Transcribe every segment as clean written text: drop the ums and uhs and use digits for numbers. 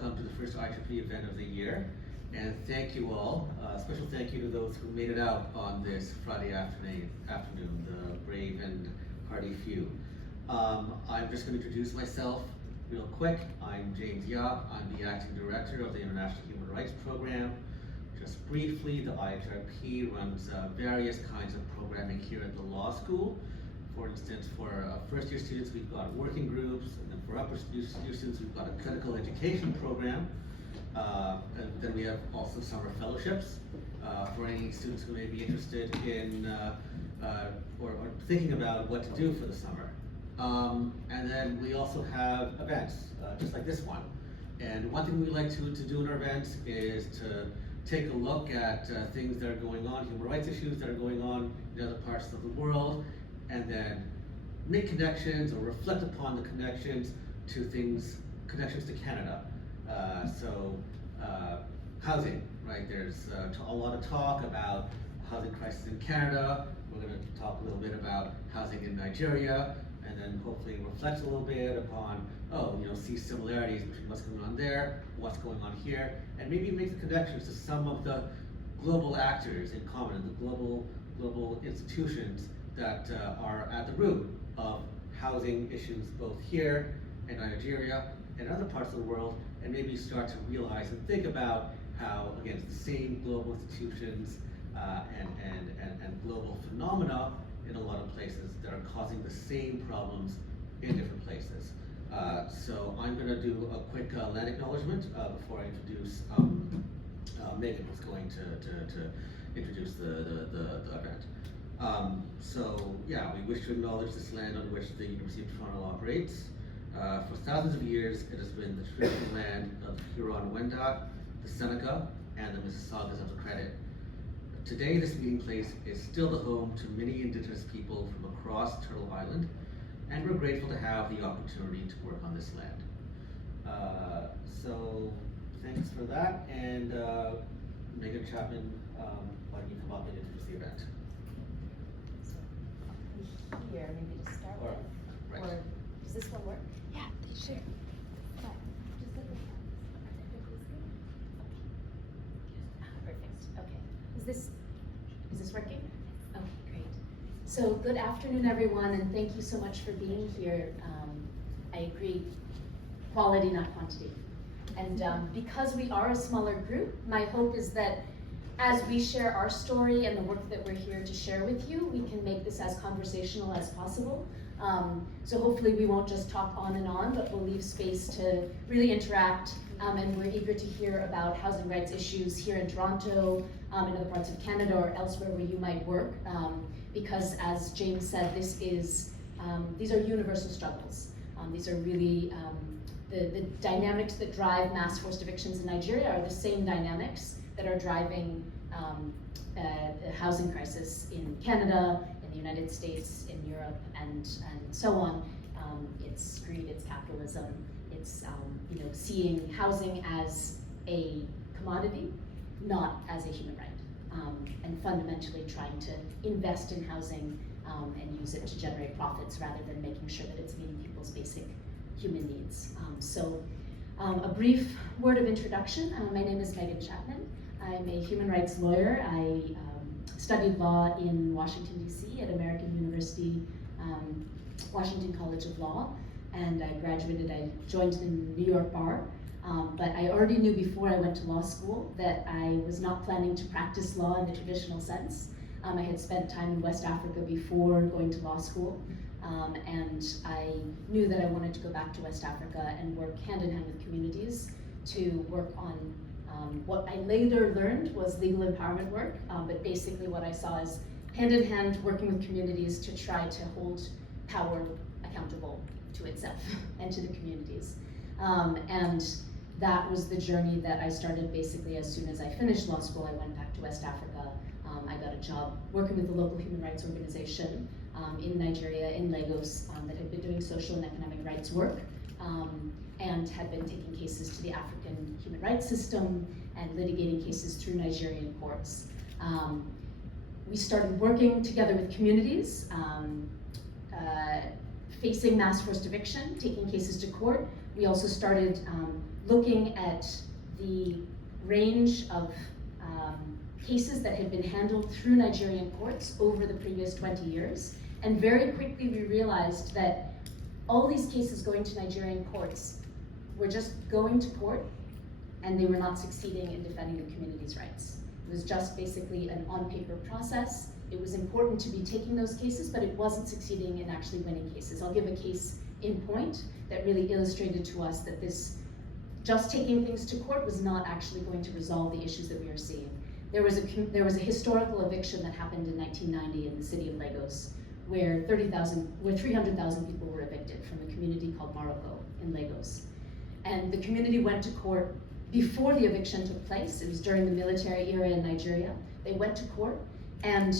welcome to the first IHRP event of the year. And thank you all. Special thank you to those who made it out on this Friday afternoon, the brave and hardy few. I'm just going to introduce myself real quick. I'm James Yap. I'm the Acting Director of the International Human Rights Program. Just briefly, the IHRP runs various kinds of programming here at the law school. For instance, for first-year students, we've got working groups, and then for upper-year students, we've got a critical education program. And then we have also summer fellowships for any students who may be interested in or thinking about what to do for the summer. And then we also have events, just like this one. And one thing we like to do in our events is to take a look at things that are going on, human rights issues that are going on in other parts of the world, and then make connections or reflect upon the connections to connections to Canada. Housing, right? There's a lot of talk about housing crisis in Canada. We're going to talk a little bit about housing in Nigeria, and then hopefully reflect a little bit upon, see similarities between what's going on there, what's going on here, and maybe make the connections to some of the global actors in common, the global institutions that are at the root of housing issues both here in Nigeria and other parts of the world, and maybe start to realize and think about how, again, it's the same global institutions and global phenomena in a lot of places that are causing the same problems in different places. So I'm going to do a quick land acknowledgement before I introduce Megan, who's going to introduce the event. We wish to acknowledge this land on which the University of Toronto operates. For thousands of years, it has been the traditional land of the Huron-Wendat, the Seneca, and the Mississaugas of the Credit. Today, this meeting place is still the home to many Indigenous people from across Turtle Island, and we're grateful to have the opportunity to work on this land. So thanks for that, and Megan Chapman, why don't you come up and introduce the event? Here, maybe to start with, right. Or does this one work? Yeah, sure. Perfect. Okay. Is this working? Okay, great. So good afternoon, everyone, and thank you so much for being here. I agree, quality, not quantity. And because we are a smaller group, my hope is that as we share our story and the work that we're here to share with you, we can make this as conversational as possible. So hopefully we won't just talk on and on, but we'll leave space to really interact. And we're eager to hear about housing rights issues here in Toronto, in other parts of Canada, or elsewhere where you might work. Because as James said, these are universal struggles. These are really, the dynamics that drive mass forced evictions in Nigeria are the same dynamics that are driving the housing crisis in Canada, in the United States, in Europe, and so on. It's greed, it's capitalism, it's seeing housing as a commodity, not as a human right, and fundamentally trying to invest in housing and use it to generate profits rather than making sure that it's meeting people's basic human needs. A brief word of introduction. My name is Megan Chapman. I'm a human rights lawyer. I studied law in Washington, D.C. at American University, Washington College of Law, and I graduated, I joined the New York Bar, but I already knew before I went to law school that I was not planning to practice law in the traditional sense. I had spent time in West Africa before going to law school, and I knew that I wanted to go back to West Africa and work hand in hand with communities to work on what I later learned was legal empowerment work, but basically what I saw is hand in hand working with communities to try to hold power accountable to itself and to the communities. And that was the journey that I started basically as soon as I finished law school. I went back to West Africa. I got a job working with a local human rights organization in Nigeria, in Lagos, that had been doing social and economic rights work. And had been taking cases to the African human rights system and litigating cases through Nigerian courts. We started working together with communities, facing mass forced eviction, taking cases to court, We also started looking at the range of cases that had been handled through Nigerian courts over the previous 20 years. And very quickly we realized that all these cases going to Nigerian courts were just going to court, and they were not succeeding in defending the community's rights. It was just basically an on-paper process. It was important to be taking those cases, but it wasn't succeeding in actually winning cases. I'll give a case in point that really illustrated to us that this just taking things to court was not actually going to resolve the issues that we are seeing. There was a historical eviction that happened in 1990 in the city of Lagos, where 300,000 people were evicted from a community called Morocco in Lagos. And the community went to court before the eviction took place. It was during the military era in Nigeria. They went to court, and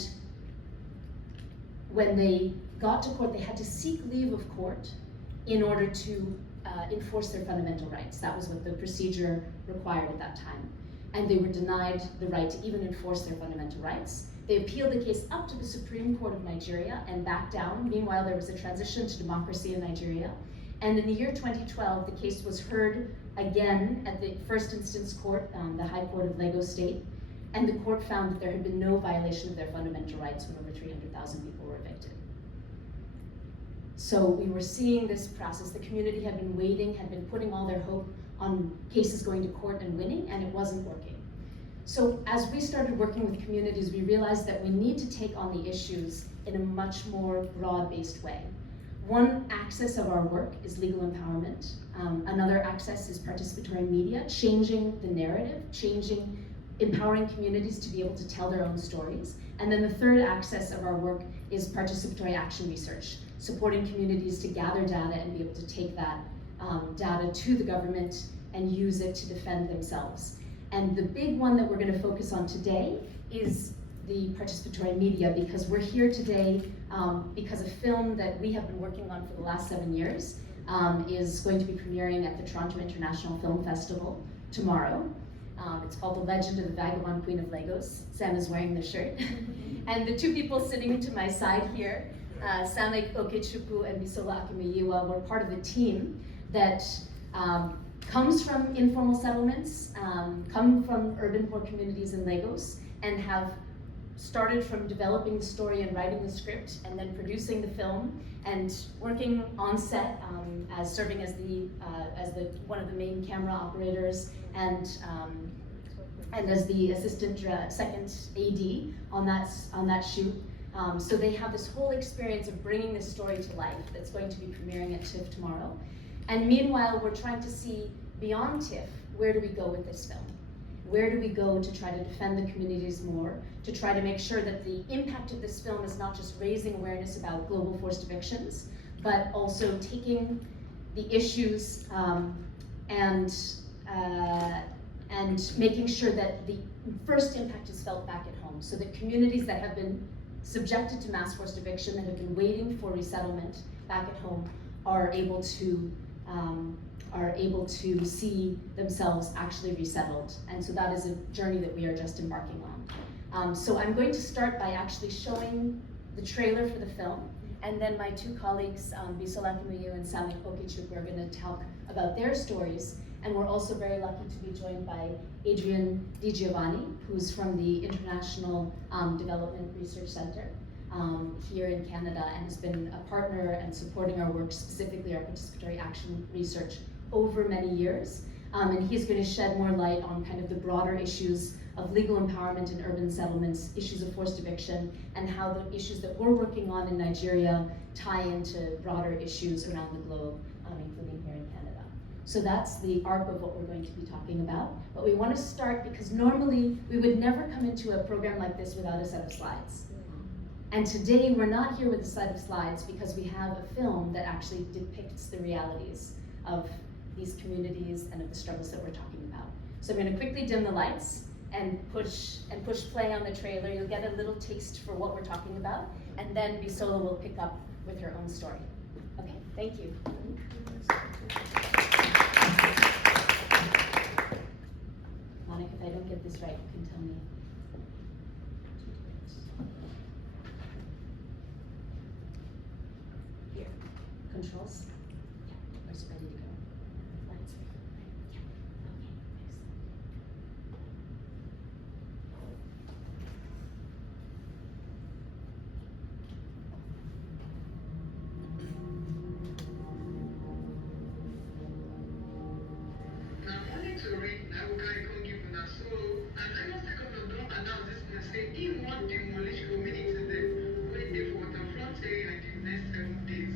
when they got to court, they had to seek leave of court in order to enforce their fundamental rights. That was what the procedure required at that time. And they were denied the right to even enforce their fundamental rights. They appealed the case up to the Supreme Court of Nigeria and backed down. Meanwhile, there was a transition to democracy in Nigeria. And in the year 2012, the case was heard again at the first instance court, the High Court of Lagos State. And the court found that there had been no violation of their fundamental rights when over 300,000 people were evicted. So we were seeing this process. The community had been waiting, had been putting all their hope on cases going to court and winning, and it wasn't working. So as we started working with communities, we realized that we need to take on the issues in a much more broad-based way. One axis of our work is legal empowerment. Another axis is participatory media, changing the narrative, empowering communities to be able to tell their own stories. And then the third axis of our work is participatory action research, supporting communities to gather data and be able to take that data to the government and use it to defend themselves. And the big one that we're going to focus on today is the participatory media, because we're here today because a film that we have been working on for the last 7 years is going to be premiering at the Toronto International Film Festival tomorrow. It's called The Legend of the Vagabond Queen of Lagos. Sam is wearing the shirt. And the two people sitting to my side here, Okechukwu and Bisola Akinmuyiwa, were part of the team that comes from informal settlements, come from urban poor communities in Lagos, and have started from developing the story and writing the script, and then producing the film, and working on set as serving as one of the main camera operators, and as the assistant second AD on that shoot. So they have this whole experience of bringing this story to life that's going to be premiering at TIFF tomorrow. And meanwhile, we're trying to see beyond TIFF, where do we go with this film? Where do we go to try to defend the communities more, to try to make sure that the impact of this film is not just raising awareness about global forced evictions, but also taking the issues and making sure that the first impact is felt back at home, so that communities that have been subjected to mass forced eviction, that have been waiting for resettlement back at home, are able to see themselves actually resettled. And so that is a journey that we are just embarking on. So I'm going to start by actually showing the trailer for the film, and then my two colleagues, Bisola Akinmuyiwa and Okechukwu, are going to talk about their stories. And we're also very lucky to be joined by Adrian Di Giovanni, who's from the International Development Research Center here in Canada, and has been a partner and supporting our work, specifically our participatory action research, over many years. And he's going to shed more light on kind of the broader issues of legal empowerment in urban settlements, issues of forced eviction, and how the issues that we're working on in Nigeria tie into broader issues around the globe, including here in Canada. So that's the arc of what we're going to be talking about. But we want to start because normally we would never come into a program like this without a set of slides. And today we're not here with a set of slides because we have a film that actually depicts the realities of these communities and of the struggles that we're talking about. So I'm going to quickly dim the lights and push play on the trailer. You'll get a little taste for what we're talking about, and then Bisola will pick up with her own story. Okay, thank you. Monica, if I don't get this right, you can tell me. Here. Controls? Yeah. Where's ready to go? to read now, we can't give that. So, and I just take up the door announce this and say, in one demolish community there, where they for waterfront area in the next 7 days.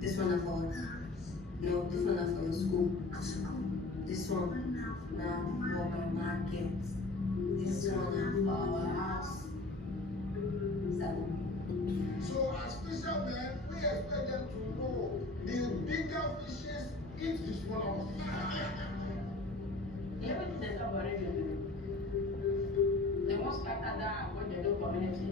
This one for no, this one for your school. This one now for my market. This one for our house. 7. So as fishermen, we expect them to know the bigger fishes eat the smaller ones. Everything they talk already. They won't scatter that what they do community.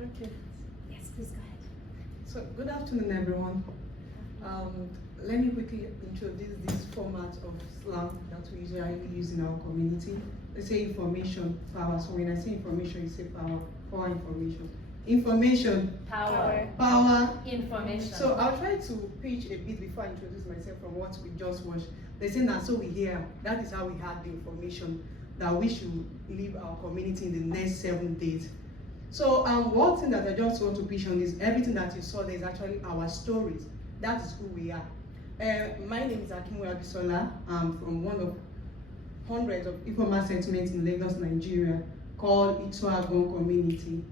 Okay. Yes, please go ahead. So, good afternoon, everyone. Let me quickly introduce this format of slam that we usually use in our community. They say information, power. So when I say information, you say power, power information. Information, Power. power, Information. So I'll try to pitch a bit before I introduce myself from what we just watched. They say that so we hear, that is how we had the information that we should leave our community in the next 7 days. So one thing that I just want to pitch on is everything that you saw there is actually our stories. That is who we are. My name is Akinmuyiwa Bisola. I'm from one of hundreds of informal settlements in Lagos, Nigeria, called Vagabond Community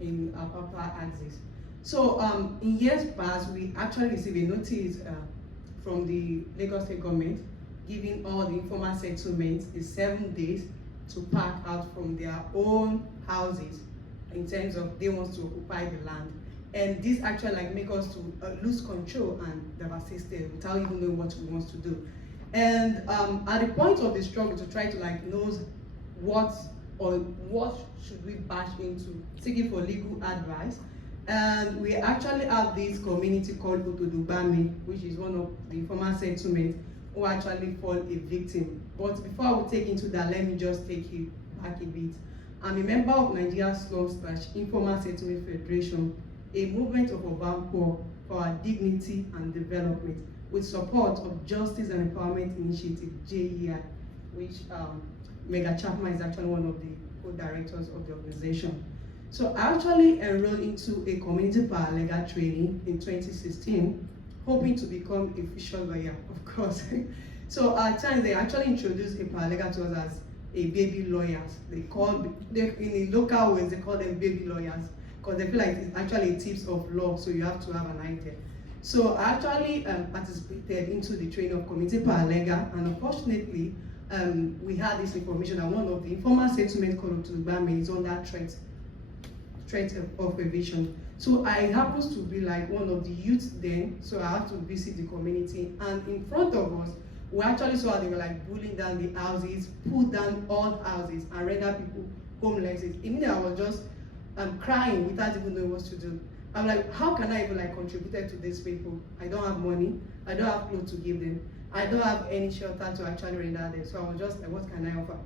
in Apapa Axis. So in years past, we actually received a notice from the Lagos State government giving all the informal settlements the 7 days to pack out from their own houses in terms of they want to occupy the land. And this actually make us to lose control and devastated without even knowing what we want to do. And at the point of the struggle to try to know what should we bash into, seeking for legal advice. And we actually have this community called Otodubame, which is one of the informal settlements who actually fall a victim. But before I will take into that, let me just take you back a bit. I'm a member of Nigerian Slum / Informal Settlement Federation, a movement of urban poor for our dignity and development, with support of Justice and Empowerment Initiative, JEI, which Mega Chapman is actually one of the co-directors of the organization. So I actually enrolled into a community paralegal training in 2016, hoping to become a official lawyer, of course. So at times they actually introduced a paralegal to us as a baby lawyers. In the local ways, they call them baby lawyers because they feel like it's actually tips of law, so you have to have an idea. So I actually participated into the training of community paralegal, and unfortunately, we had this information that one of the informal settlement called Otodubame is under threat of eviction. So I happens to be like one of the youth then, so I had to visit the community, and in front of us, we actually saw they were like bullying down the houses, pulled down all houses, and render people homeless. Immediately I was just crying without even knowing what to do. I'm like, how can I even like contribute to these people? I don't have money, I don't have clothes to give them, I don't have any shelter to actually render them. So I was just like, what can I offer?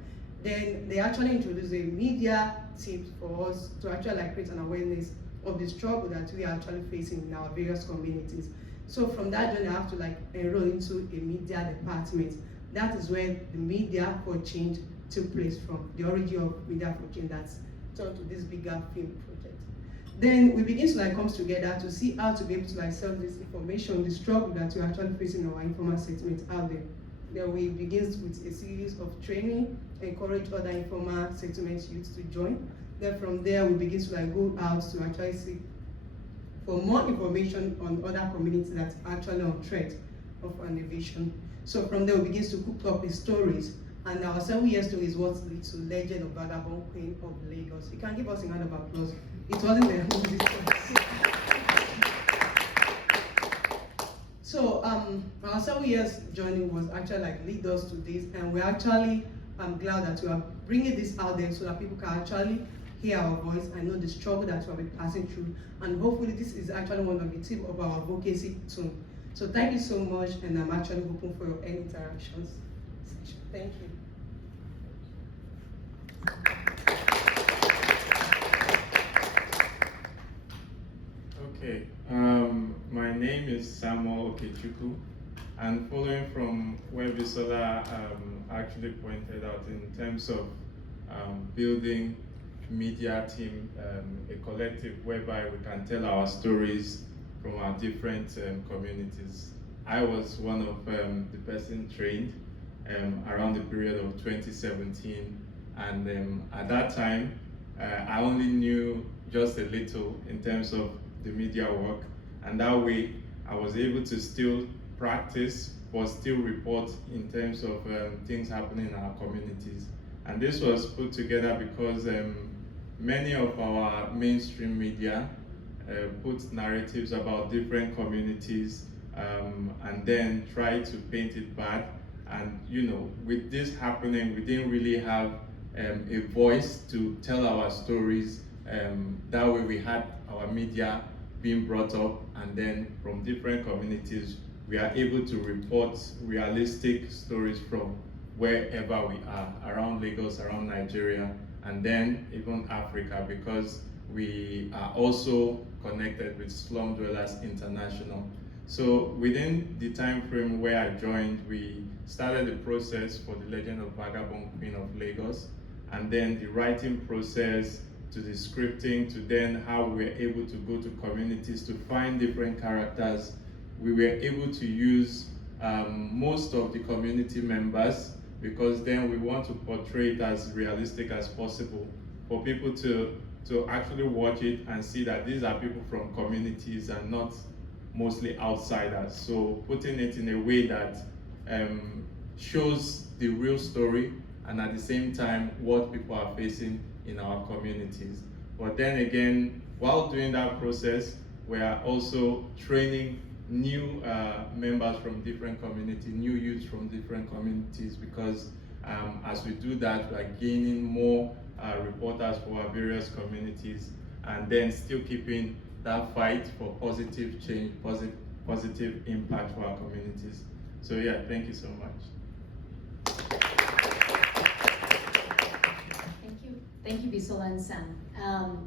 Then they actually introduced a media tip for us to actually like create an awareness of the struggle that we are actually facing in our various communities. So from that journey, I have to like enroll into a media department. That is where the Media for Change took place from, the origin of Media for Change that's turned to this bigger film project. Then we begin to like come together to see how to be able to like sell this information, the struggle that we're actually facing in our informal settlement out there. Then we begin with a series of training, encourage other informal settlement youths to join. Then from there, we begin to like go out to actually seek for more information on other communities that's actually on threat of an eviction. So from there, we begin to cook up the stories, and our 7-year story is what leads to Legend of Vagabond Queen of Lagos. You can give us a round of applause. It wasn't a movie. So our 7 years journey was actually like lead us to this, and we're actually glad that we are bringing this out there so that people can actually hear our voice and know the struggle that we'll be passing through, and hopefully this is actually one of the tip of our advocacy too. So thank you so much, and I'm actually hoping for any interactions. Thank you. Okay, my name is Samuel Okechukwu, and following from where Bisola actually pointed out in terms of building media team, a collective whereby we can tell our stories from our different communities. I was one of the person trained around the period of 2017, and at that time I only knew just a little in terms of the media work, and that way I was able to still practice but still report in terms of things happening in our communities. And this was put together because many of our mainstream media put narratives about different communities and then try to paint it bad. And you know, with this happening, we didn't really have a voice to tell our stories. That way we had our media being brought up, and then from different communities, we are able to report realistic stories from wherever we are, around Lagos, around Nigeria, and then even Africa, because we are also connected with Slum Dwellers International. So within the time frame where I joined, we started the process for the Legend of Vagabond Queen of Lagos, and then the writing process, to the scripting, to then how we were able to go to communities to find different characters. We were able to use most of the community members, because then we want to portray it as realistic as possible for people to actually watch it and see that these are people from communities and not mostly outsiders. So putting it in a way that shows the real story, and at the same time what people are facing in our communities. But then again, while doing that process, we are also training new members from different communities, new youths from different communities, because as we do that, we are gaining more reporters for our various communities, and then still keeping that fight for positive change, positive impact for our communities. So yeah, thank you so much. Thank you, Bisola and Sam.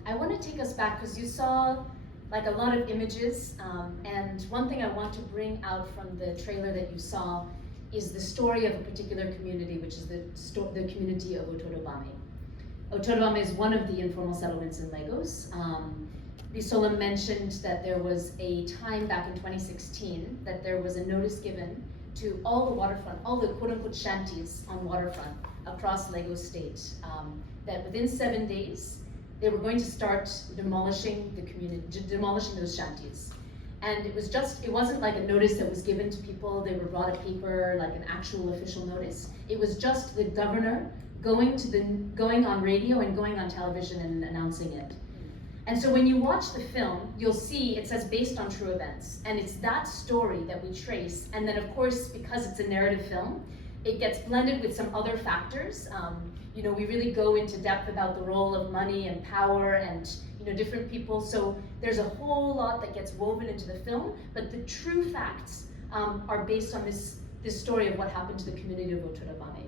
I want to take us back because you saw like a lot of images, and one thing I want to bring out from the trailer that you saw is the story of a particular community, which is the community of Otodobame. Otodobame is one of the informal settlements in Lagos. Bisola mentioned that there was a time back in 2016 that there was a notice given to all the waterfront, all the quote-unquote shanties on waterfront across Lagos State, that within 7 days, they were going to start demolishing the community, demolishing those shanties. And it wasn't like a notice that was given to people, they were brought a paper, like an actual official notice. It was just the governor going on radio and going on television and announcing it. And so when you watch the film, you'll see it says based on true events. And it's that story that we trace. And then of course, because it's a narrative film, it gets blended with some other factors. You know, we really go into depth about the role of money and power and, you know, different people. So there's a whole lot that gets woven into the film, but the true facts are based on this story of what happened to the community of Otorobame.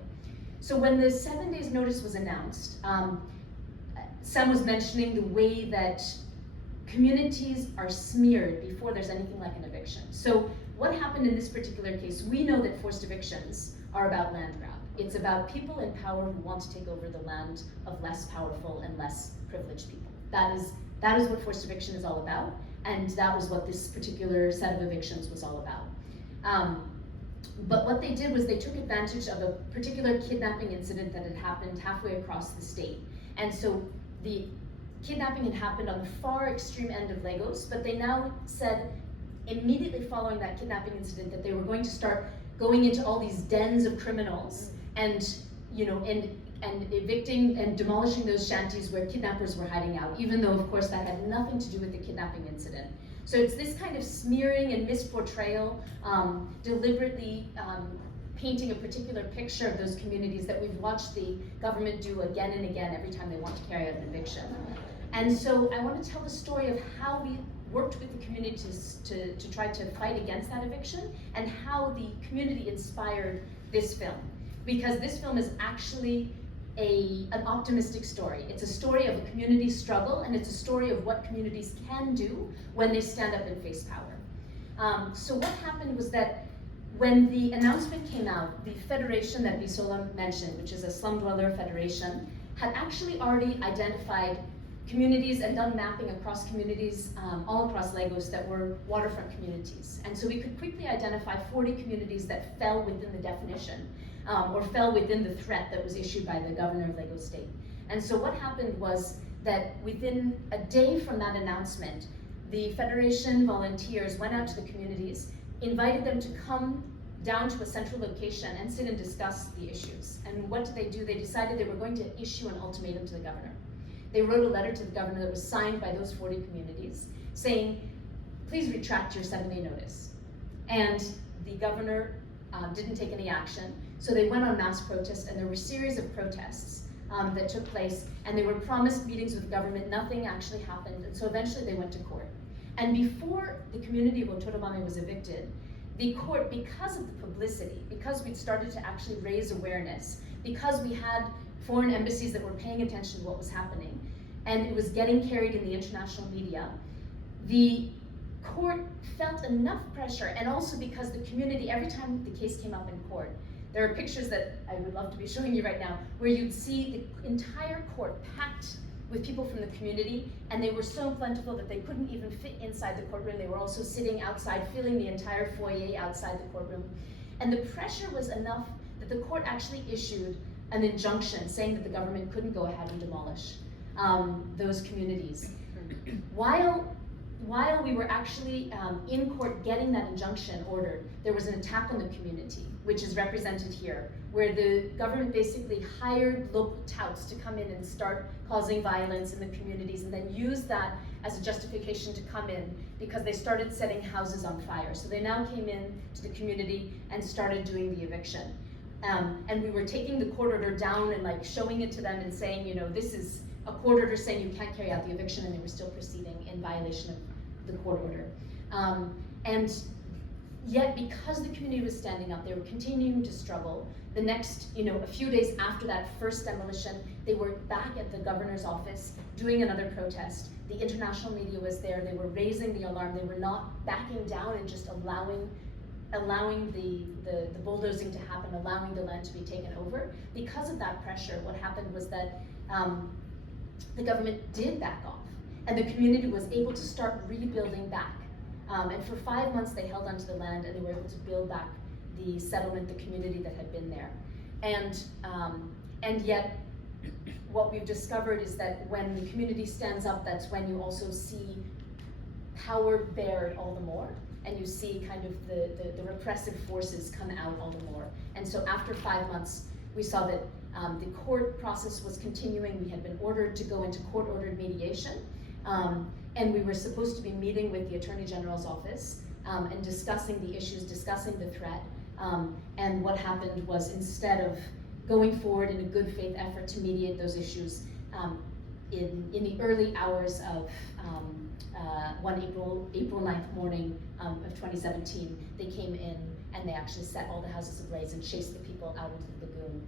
So when the 7 days notice was announced, Sam was mentioning the way that communities are smeared before there's anything like an eviction. So what happened in this particular case, we know that forced evictions are about land grab. It's about people in power who want to take over the land of less powerful and less privileged people. That is what forced eviction is all about, and that was what this particular set of evictions was all about. But what they did was they took advantage of a particular kidnapping incident that had happened halfway across the state. And so the kidnapping had happened on the far extreme end of Lagos, but they now said immediately following that kidnapping incident that they were going to start going into all these dens of criminals and, you know, and evicting and demolishing those shanties where kidnappers were hiding out, even though of course that had nothing to do with the kidnapping incident. So it's this kind of smearing and misportrayal, deliberately painting a particular picture of those communities that we've watched the government do again and again every time they want to carry out an eviction. And so I want to tell the story of how we worked with the communities to try to fight against that eviction and how the community inspired this film. Because this film is actually an optimistic story. It's a story of a community struggle, and it's a story of what communities can do when they stand up and face power. So what happened was that when the announcement came out, the federation that Bisola mentioned, which is a slum dweller federation, had actually already identified communities and done mapping across communities all across Lagos that were waterfront communities. And so we could quickly identify 40 communities that fell within the definition or fell within the threat that was issued by the governor of Lagos State. And so what happened was that within a day from that announcement, the Federation volunteers went out to the communities, invited them to come down to a central location and sit and discuss the issues. And what did they do? They decided they were going to issue an ultimatum to the governor. They wrote a letter to the governor that was signed by those 40 communities saying, please retract your 7-day notice. And the governor didn't take any action. So they went on mass protests, and there were a series of protests that took place, and they were promised meetings with government. Nothing actually happened, and so eventually they went to court. And before the community of Otorobame was evicted, the court, because of the publicity, because we'd started to actually raise awareness, because we had foreign embassies that were paying attention to what was happening, and it was getting carried in the international media, the court felt enough pressure, and also because the community, every time the case came up in court, there are pictures that I would love to be showing you right now, where you'd see the entire court packed with people from the community, and they were so plentiful that they couldn't even fit inside the courtroom. They were also sitting outside, filling the entire foyer outside the courtroom. And the pressure was enough that the court actually issued an injunction saying that the government couldn't go ahead and demolish those communities. While we were actually in court getting that injunction ordered, there was an attack on the community, which is represented here, where the government basically hired local touts to come in and start causing violence in the communities, and then use that as a justification to come in because they started setting houses on fire. So they now came in to the community and started doing the eviction. And we were taking the court order down and like showing it to them and saying, you know, this is a court order saying you can't carry out the eviction, and they were still proceeding in violation of the court order. And yet, because the community was standing up, they were continuing to struggle. The next, a few days after that first demolition, they were back at the governor's office doing another protest. The international media was there. They were raising the alarm. They were not backing down and just allowing the bulldozing to happen, allowing the land to be taken over. Because of that pressure, what happened was that the government did back off, and the community was able to start rebuilding back. And for 5 months, they held onto the land, and they were able to build back the settlement, the community that had been there. And yet, what we've discovered is that when the community stands up, that's when you also see power bared all the more, and you see kind of the repressive forces come out all the more. And so after 5 months, we saw that the court process was continuing. We had been ordered to go into court-ordered mediation, And we were supposed to be meeting with the Attorney General's office and discussing the issues, discussing the threat. And what happened was, instead of going forward in a good faith effort to mediate those issues, in the early hours of one April 9th morning of 2017, they came in and they actually set all the houses ablaze and chased the people out into the lagoon,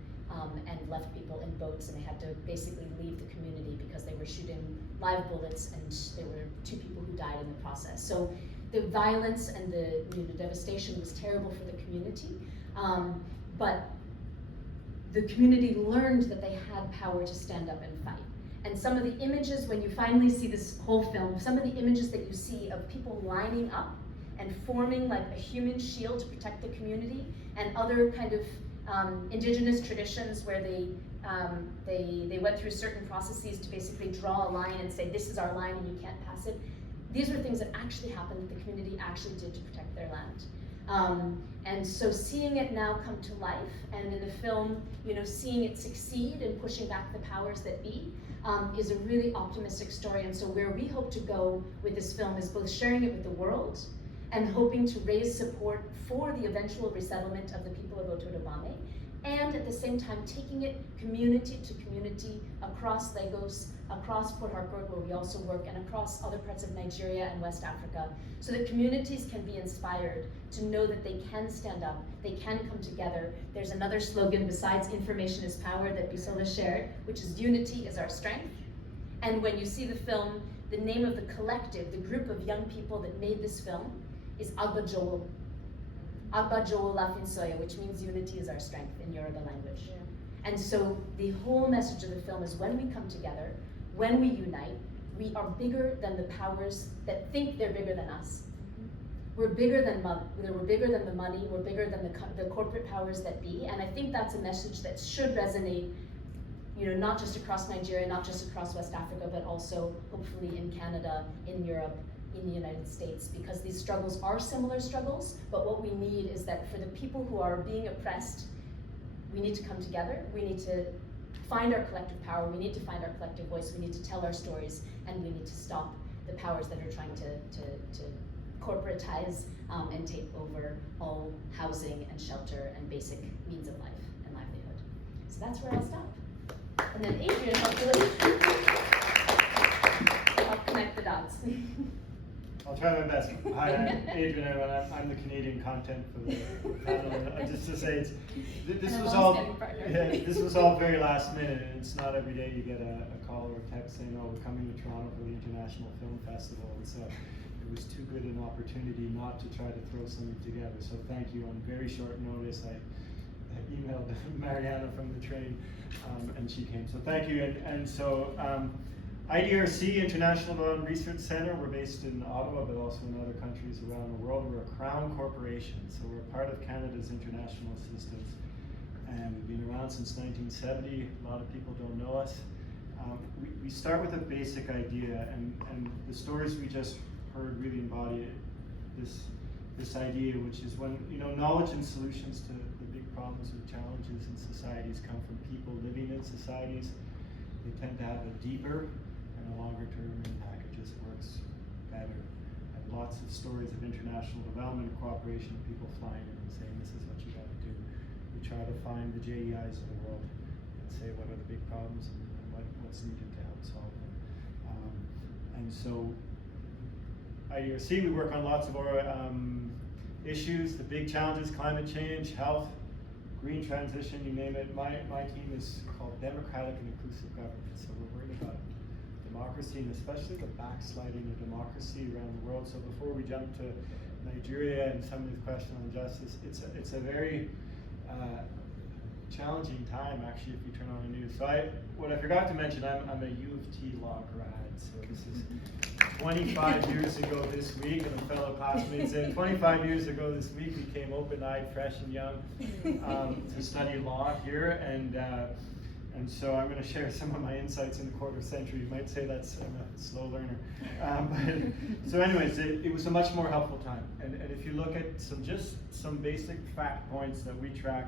and left people in boats, and they had to basically leave the community because they were shooting live bullets, and there were 2 people who died in the process. So the violence and the devastation was terrible for the community, but the community learned that they had power to stand up and fight. And some of the images, when you finally see this whole film, some of the images that you see of people lining up and forming like a human shield to protect the community, and other kind of indigenous traditions where they went through certain processes to basically draw a line and say, this is our line and you can't pass it. These are things that actually happened, that the community actually did to protect their land. And so seeing it now come to life, and in the film, seeing it succeed in pushing back the powers that be, is a really optimistic story. And so where we hope to go with this film is both sharing it with the world and hoping to raise support for the eventual resettlement of the people of Otodobame, and at the same time taking it community to community across Lagos, across Port Harcourt, where we also work, and across other parts of Nigeria and West Africa, so that communities can be inspired to know that they can stand up, they can come together. There's another slogan besides information is power that Bisola shared, which is unity is our strength. And when you see the film, the name of the collective, the group of young people that made this film, is Agba Joel. Agba Joel Lafinsoya, which means unity is our strength in Yoruba language. Yeah. And so the whole message of the film is, when we come together, when we unite, we are bigger than the powers that think they're bigger than us. We're bigger than we're bigger than the money, we're bigger than the corporate powers that be. And I think that's a message that should resonate, not just across Nigeria, not just across West Africa, but also hopefully in Canada, in Europe, in the United States, because these struggles are similar struggles, but what we need is that for the people who are being oppressed, we need to come together, we need to find our collective power, we need to find our collective voice, we need to tell our stories, and we need to stop the powers that are trying to corporatize and take over all housing and shelter and basic means of life and livelihood. So that's where I'll stop. And then Adrian, hopefully, help connect the dots. I'll try my best. Hi, I'm Adrian, everyone. I'm the Canadian content for the panel. Just to say, this was all very last minute, and it's not every day you get a call or a text saying, "Oh, we're coming to Toronto for the International Film Festival." And so it was too good an opportunity not to try to throw something together. So thank you. On very short notice, I emailed Mariana from the train, and she came. So thank you. And so. IDRC, International Development Research Center, we're based in Ottawa, but also in other countries around the world. We're a Crown corporation, so we're part of Canada's international assistance. And we've been around since 1970. A lot of people don't know us. We start with a basic idea, and the stories we just heard really embody this idea, which is when knowledge and solutions to the big problems and challenges in societies come from people living in societies. They tend to have a deeper and a longer term impact. It just works better. I have lots of stories of international development and cooperation, people flying in and saying, this is what you got to do. We try to find the JEIs of the world and say what are the big problems and what's needed to help solve them. And so IDRC, we work on lots of our issues, the big challenges, climate change, health, green transition, you name it. My team is called Democratic and Inclusive Government. So we're worried about democracy, and especially the backsliding of democracy around the world. So before we jump to Nigeria and some of the questions on justice, it's a very challenging time actually if you turn on the news. So what I forgot to mention, I'm a U of T law grad. So this is 25 years ago this week, and a fellow classmate said 25 years ago this week we came open-eyed, fresh and young to study law here, and so I'm going to share some of my insights in the quarter century. You might say I'm a slow learner. So anyways, it was a much more helpful time. And if you look at some basic fact points that we track,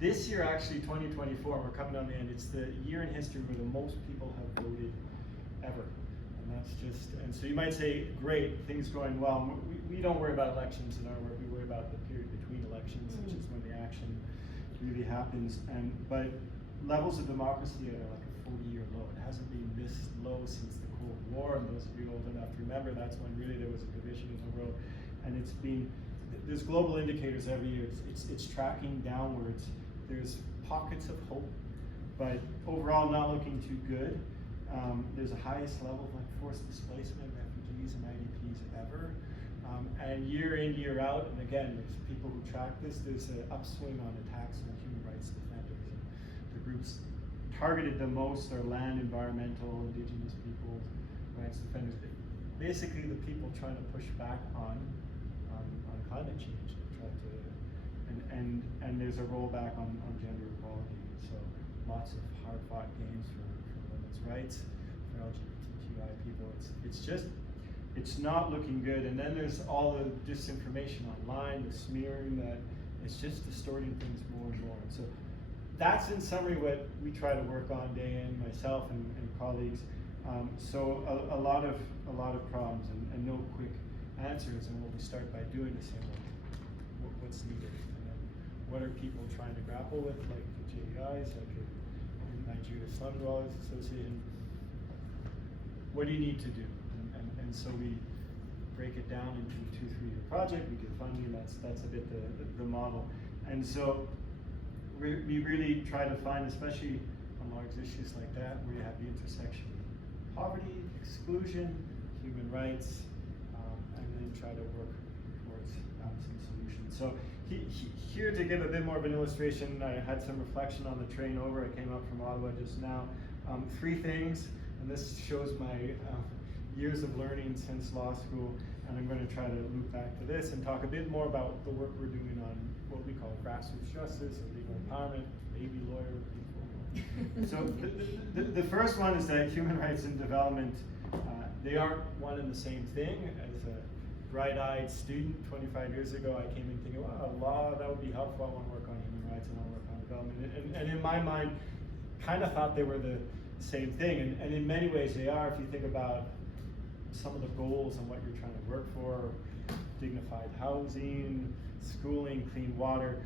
this year actually 2024, we're coming on the end, it's the year in history where the most people have voted ever. And that's just, and so you might say, great, things going well. We don't worry about elections in our work, we worry about the period between elections, which is when the action really happens. But levels of democracy are like a 40-year low. It hasn't been this low since the Cold War, and those of you old enough to remember, that's when really there was a division in the world. And it's been, there's global indicators every year, it's tracking downwards. There's pockets of hope, but overall not looking too good. There's a highest level of forced displacement, refugees and IDPs ever. And year in, year out, and again, there's people who track this, there's an upswing on attacks on human rights defenders. And the groups targeted the most are land, environmental, indigenous people, rights defenders. Basically the people trying to push back on climate change. Try to, and there's a rollback on gender equality. So lots of hard-fought gains for women's rights, for LGBTQI people. It's not looking good. And then there's all the disinformation online, the smearing, that it's just distorting things more and more. And so that's in summary what we try to work on day in, myself and colleagues. So a lot of problems and no quick answers. And what we start by doing is saying, well, what's needed? And then what are people trying to grapple with, like the JEIs, like the Nigerian Slum Dwellers Association? What do you need to do? And so we break it down into a 2-3 year project. We get funding. That's a bit the model. And so we really try to find, especially on large issues like that, where you have the intersection of poverty, exclusion, human rights, and then try to work towards some solutions. So here to give a bit more of an illustration, I had some reflection on the train over. I came up from Ottawa just now. 3 things, and this shows my years of learning since law school, and I'm going to try to loop back to this and talk a bit more about the work we're doing on what we call grassroots justice or legal empowerment, baby lawyer. So the first one is that human rights and development, they aren't one and the same thing. As a bright-eyed student 25 years ago, I came in thinking, wow, law, that would be helpful. I want to work on human rights, I want to work on development. And in my mind, kind of thought they were the same thing. And in many ways they are, if you think about some of the goals and what you're trying to work for, dignified housing, schooling, clean water.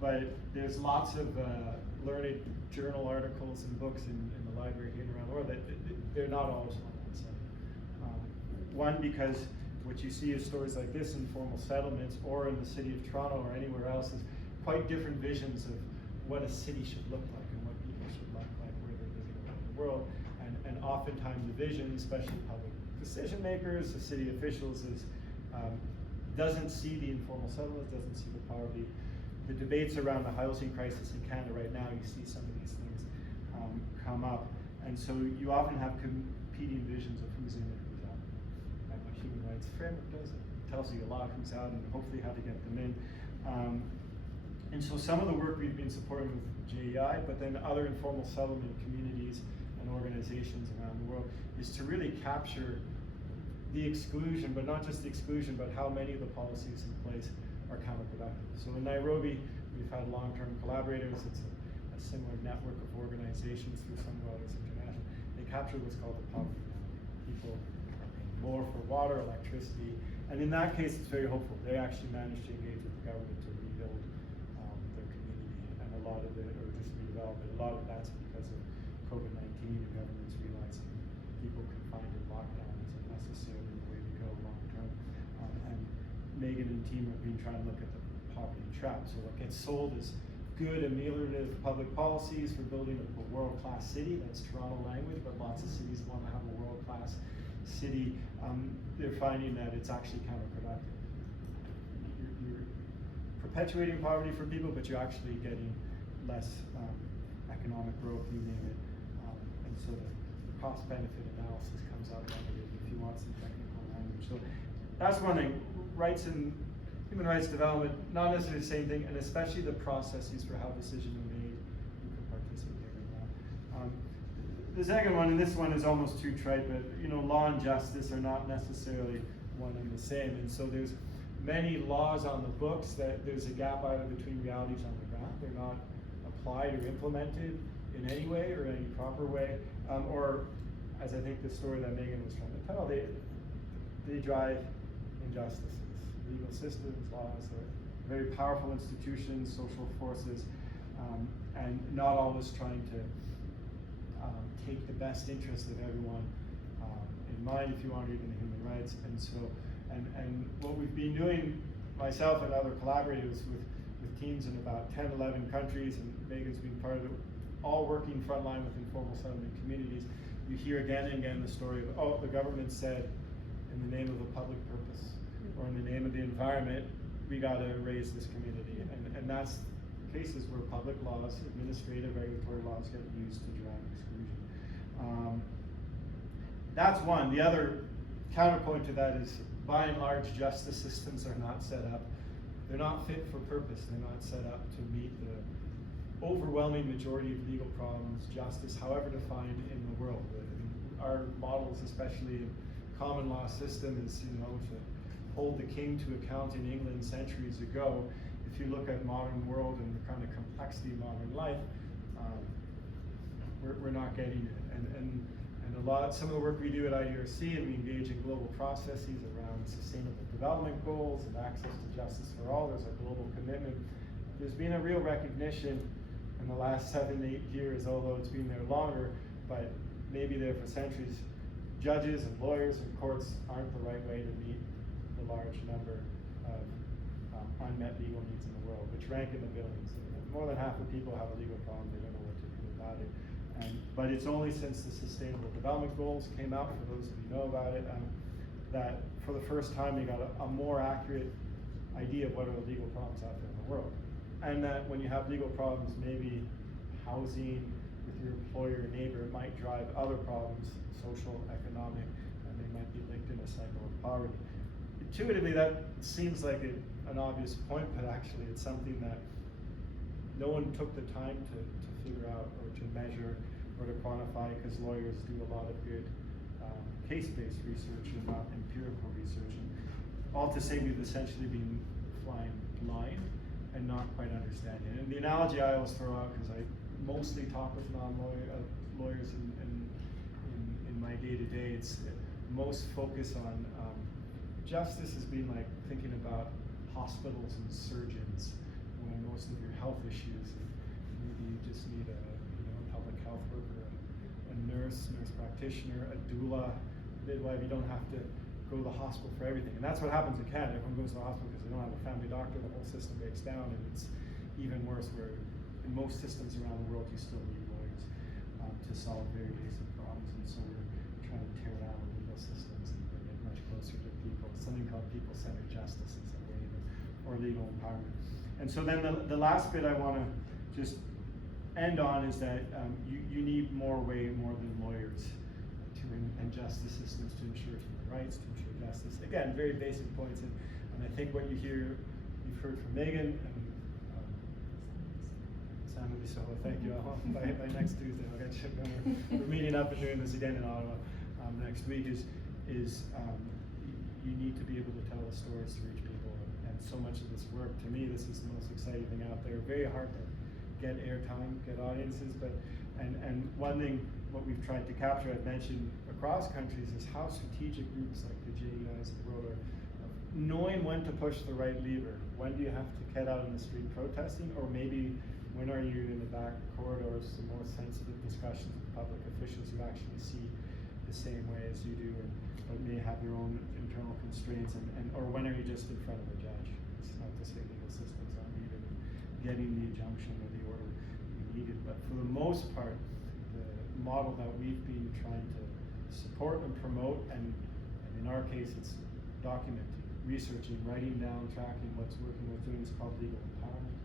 But there's lots of learned journal articles and books in the library here and around the world that they're not always on that side. One, because what you see is stories like this in formal settlements or in the city of Toronto or anywhere else is quite different visions of what a city should look like and what people should look like where they're living around the world. And oftentimes the vision, especially public decision makers, the city officials, is doesn't see the informal settlements, doesn't see the poverty. The debates around the housing crisis in Canada right now, you see some of these things come up. And so you often have competing visions of who's in and who's out. And what human rights framework does, it tells you a lot who's out and hopefully how to get them in. And so some of the work we've been supporting with JEI, but then other informal settlement communities and organizations around the world, is to really capture the exclusion, but not just the exclusion, but how many of the policies in place are counterproductive. So in Nairobi, we've had long-term collaborators. It's a similar network of organizations through Slum Dwellers International. They capture what's called the poverty gap. People are paying more for water, electricity, and in that case, it's very hopeful. They actually managed to engage with the government to rebuild their community, and a lot of it, or just redevelop it. A lot of that's because of COVID-19 and governments realizing people confined in lockdown isn't necessarily the way to go long term. And Megan and team have been trying to look at the poverty trap. So what gets sold is good ameliorative public policies for building a world-class city. That's Toronto language, but lots of cities want to have a world-class city. They're finding that it's actually counterproductive. You're perpetuating poverty for people, but you're actually getting less economic growth, you name it. And so the cost-benefit analysis comes out negative if you want some technical language. So that's one thing. Rights and human rights development, not necessarily the same thing, and especially the processes for how decisions are made, who can participate in that. The second one, and this one is almost too trite, but law and justice are not necessarily one and the same. And so there's many laws on the books that there's a gap either between realities on the ground, they're not applied or implemented in any way or any proper way, or as I think the story that Megan was trying to tell, they drive injustices. Legal systems, laws are very powerful institutions, social forces, and not always trying to take the best interest of everyone in mind, if you want, even human rights. And so, and what we've been doing, myself and other collaborators with teams in about 10, 11 countries, and Megan's been part of it, all working frontline with informal settlement communities. You hear again and again the story of, oh, the government said, in the name of a public purpose, or in the name of the environment, we got to raise this community. And that's cases where public laws, administrative, regulatory laws get used to drive exclusion. That's one. The other counterpoint to that is, by and large, justice systems are not set up. They're not fit for purpose. They're not set up to meet the overwhelming majority of legal problems, justice, however defined in the world. Our models, especially in common law system, is, you know, to hold the king to account in England centuries ago. If you look at modern world and the kind of complexity of modern life, we're not getting it. And some of the work we do at IDRC, and we engage in global processes around sustainable development goals and access to justice for all. There's a global commitment. There's been a real recognition in the last 7, 8 years, although it's been there longer, but maybe there for centuries. Judges and lawyers and courts aren't the right way to meet the large number of unmet legal needs in the world, which rank in the billions. More than half of people have a legal problem, they don't know what to do about it. But it's only since the Sustainable Development Goals came out, for those of you who know about it, that for the first time we got a more accurate idea of what are the legal problems out there in the world. And that when you have legal problems, maybe housing with your employer or neighbor might drive other problems, social, economic, and they might be linked in a cycle of poverty. Intuitively, that seems like an obvious point, but actually it's something that no one took the time to figure out or to measure or to quantify, because lawyers do a lot of good case-based research and not empirical research. And all to say, we've essentially been flying blind and not quite understanding. And the analogy I always throw out, because I mostly talk with lawyers in my day-to-day, it's most focus on justice has been like thinking about hospitals and surgeons, when most of your health issues, maybe you just need a public health worker, a nurse practitioner, a doula, midwife. You don't have to go to the hospital for everything. And that's what happens in Canada. Everyone goes to the hospital because they don't have a family doctor, the whole system breaks down, and it's even worse where in most systems around the world you still need lawyers to solve very basic problems. And so we're trying to tear down the legal systems and bring it much closer to people. Something called people-centered justice is a way or legal empowerment. And so then the last bit I want to just end on is that you need more than lawyers and justice systems to ensure human rights, to ensure justice. Again, very basic points, and I think what you've heard from Megan and Vagabond Bisola, thank you all. By next Tuesday, I'll get you going. We're meeting up and doing this again in Ottawa next week. Is you need to be able to tell the stories to reach people, and so much of this work, to me, this is the most exciting thing out there. Very hard to get airtime, get audiences, but and one thing what we've tried to capture, I've mentioned across countries, is how strategic groups like the JEIs of the world are knowing when to push the right lever. When do you have to get out in the street protesting, or maybe when are you in the back corridors, some more sensitive discussions with public officials who actually see the same way as you do, but may have their own internal constraints, or when are you just in front of a judge? It's not to say legal systems aren't needed, getting the injunction or the order you needed, but for the most part, the model that we've been trying to support and promote, and in our case it's documenting, researching, writing down, tracking what's working, what's doing, is called legal empowerment.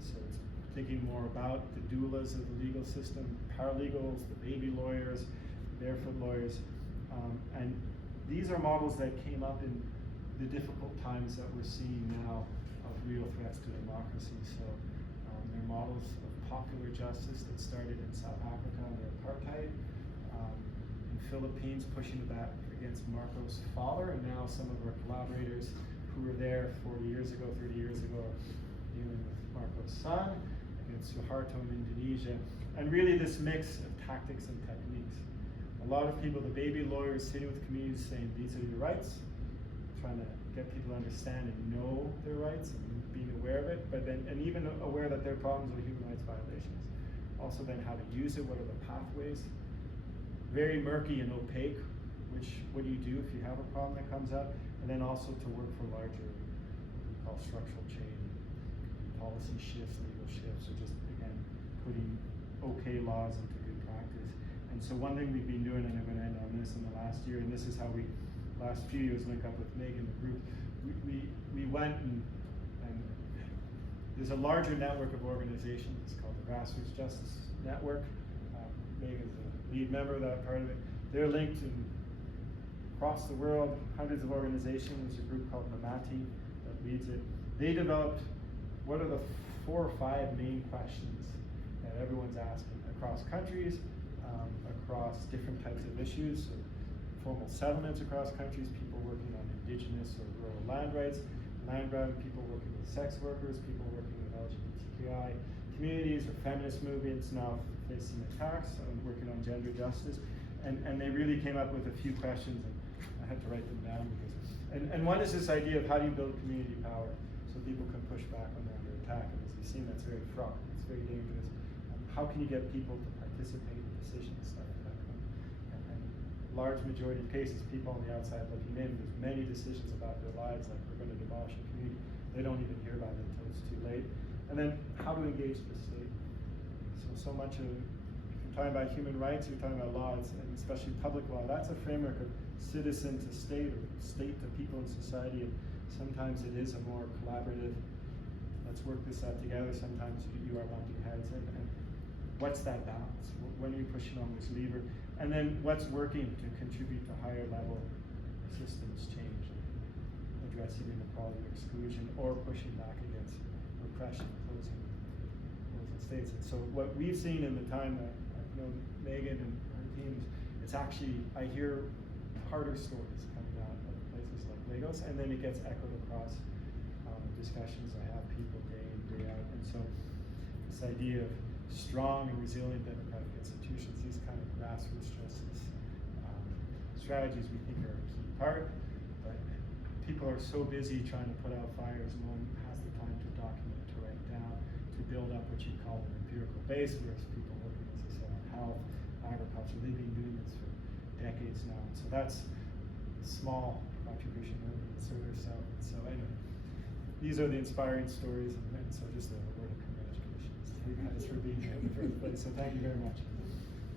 So it's thinking more about the doulas of the legal system, paralegals, the baby lawyers, barefoot lawyers, and these are models that came up in the difficult times that we're seeing now of real threats to democracy. So they're models of popular justice that started in South Africa under apartheid, in Philippines pushing back against Marcos' father, and now some of our collaborators who were there 40 years ago, 30 years ago, are dealing with Marcos' son, against Suharto in Indonesia, and really this mix of tactics and techniques. a lot of people, the baby lawyers sitting with communities saying, these are your rights, trying to get people to understand and know their rights and being aware of it, but then, and even aware that there are problems with human rights violations. Also then how to use it, what are the pathways. Very murky and opaque, what do you do if you have a problem that comes up, and then also to work for larger, what we call structural change, policy shifts, legal shifts, or just, again, putting okay laws into good practice. And so one thing we've been doing, and I'm going to end on this in the last year, and this is how we, last few years, link up with Megan, the group, we went and there's a larger network of organizations, it's called the Grassroots Justice Network. Megan's the lead member of that part of it. They're linked across the world, hundreds of organizations. There's a group called Mamati that leads it. They developed what are the 4 or 5 main questions that everyone's asking across countries, across different types of issues, so formal settlements across countries, people working on indigenous or rural land rights, land grabbing, people working with sex workers, people working with LGBTQI communities or feminist movements now facing attacks, working on gender justice, and they really came up with a few questions, and I had to write them down because, and one is this idea of how do you build community power so people can push back when they're under attack, and as you've seen, that's very fraught, it's very dangerous. How can you get people to participate in decisions that and large majority of cases, people on the outside looking in, there's many decisions about their lives, like we're going to demolish a community, they don't even hear about it until it's too late. And then how to engage the state. So much of, if you're talking about human rights, you're talking about law, and especially public law, that's a framework of citizen to state, or state to people in society, and sometimes it is a more collaborative, let's work this out together, sometimes you are bumping heads, and what's that balance? When are you pushing on this lever? And then what's working to contribute to higher level systems change, addressing inequality or exclusion, or pushing back against repression, closing states. And so what we've seen in the time that I've known Megan and her teams, it's actually, I hear harder stories coming out of places like Lagos, and then it gets echoed across discussions. I have people day in, day out. And so this idea of strong and resilient democratic institutions, these kind of grassroots justice strategies we think are a key part, but people are so busy trying to put out fires, no one has the time to document, to write down, to build up what you call an empirical base, whereas people working, as I said, on health, agriculture, they've been doing this for decades now. So that's a small contribution to insert yourself. And so anyway, these are the inspiring stories, and so just a word of congratulations to you guys for being here in the first place. So thank you very much.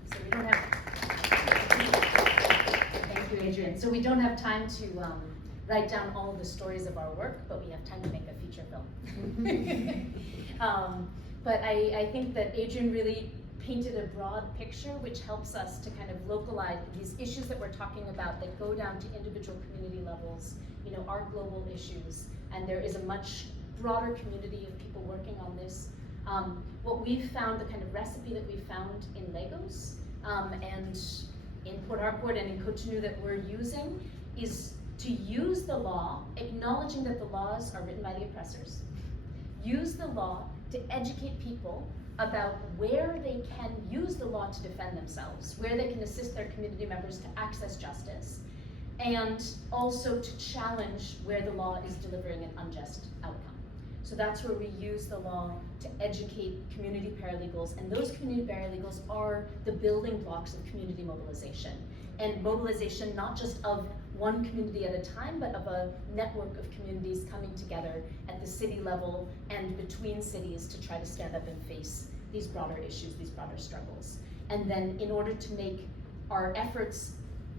So we don't have, thank you, Adrian. So we don't have time to write down all of the stories of our work, but we have time to make a feature film. But I think that Adrian really painted a broad picture, which helps us to kind of localize these issues that we're talking about that go down to individual community levels, you know, are global issues, and there is a much broader community of people working on this. What we've found, the kind of recipe that we found in Lagos and in Port Harcourt and in Cotonou that we're using is to use the law, acknowledging that the laws are written by the oppressors, use the law to educate people about where they can use the law to defend themselves, where they can assist their community members to access justice, and also to challenge where the law is delivering an unjust outcome. So that's where we use the law to educate community paralegals, and those community paralegals are the building blocks of community mobilization. And mobilization not just of one community at a time, but of a network of communities coming together at the city level and between cities to try to stand up and face these broader issues, these broader struggles. And then in order to make our efforts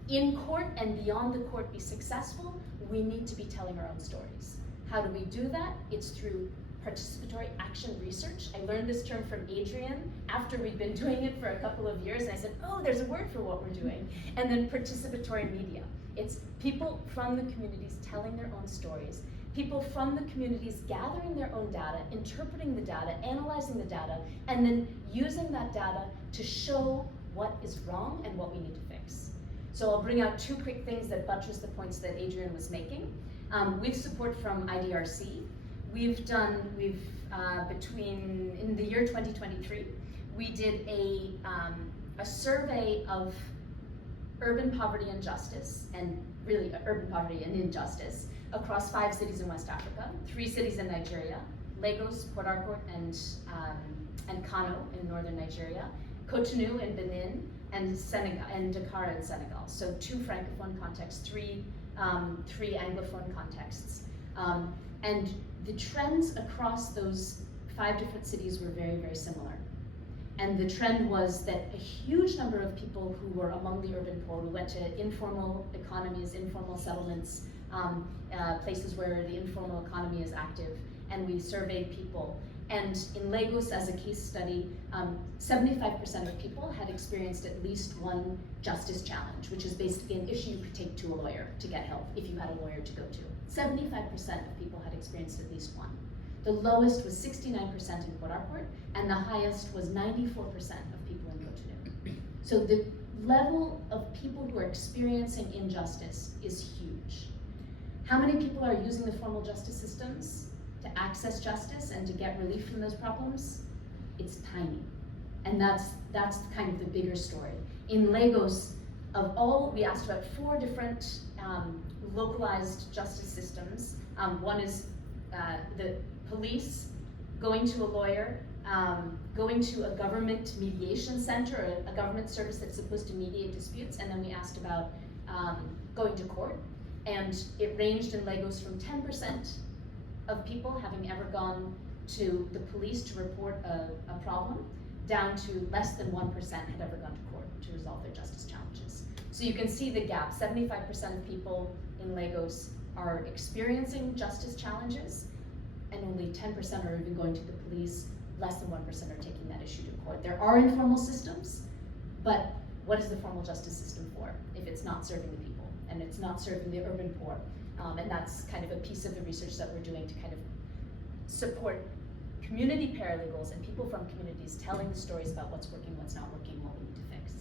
in court and beyond the court be successful, we need to be telling our own stories. How do we do that? It's through participatory action research. I learned this term from Adrian after we'd been doing it for a couple of years, and I said, oh, there's a word for what we're doing. And then participatory media. It's people from the communities telling their own stories, people from the communities gathering their own data, interpreting the data, analyzing the data, and then using that data to show what is wrong and what we need to fix. So I'll bring out 2 quick things that buttress the points that Adrian was making. With support from IDRC, in the year 2023, we did a survey of urban poverty and justice, and really urban poverty and injustice, across 5 cities in West Africa, 3 cities in Nigeria, Lagos, Port Harcourt, and Kano in northern Nigeria, Cotonou in Benin, and Senegal, and Dakar in Senegal. So 2 Francophone contexts, 3 Anglophone contexts. And the trends across those 5 different cities were very, very similar. And the trend was that a huge number of people who were among the urban poor, who went to informal economies, informal settlements, places where the informal economy is active, and we surveyed people. And in Lagos, as a case study, 75% of people had experienced at least one justice challenge, which is basically an issue you could take to a lawyer to get help if you had a lawyer to go to. 75% of people had experienced at least one. The lowest was 69% in Port Harcourt, and the highest was 94% of people in Cotonou. So the level of people who are experiencing injustice is huge. How many people are using the formal justice systems to access justice and to get relief from those problems? It's tiny. And that's kind of the bigger story. In Lagos, we asked about 4 different localized justice systems. One is the police, going to a lawyer, going to a government mediation center, a government service that's supposed to mediate disputes, and then we asked about going to court. And it ranged in Lagos from 10% of people having ever gone to the police to report a problem, down to less than 1% had ever gone to court to resolve their justice challenges. So you can see the gap. 75% of people in Lagos are experiencing justice challenges, and only 10% are even going to the police. Less than 1% are taking that issue to court. There are informal systems, but what is the formal justice system for if it's not serving the people and it's not serving the urban poor? And that's kind of a piece of the research that we're doing to kind of support community paralegals and people from communities telling the stories about what's working, what's not working, what we need to fix.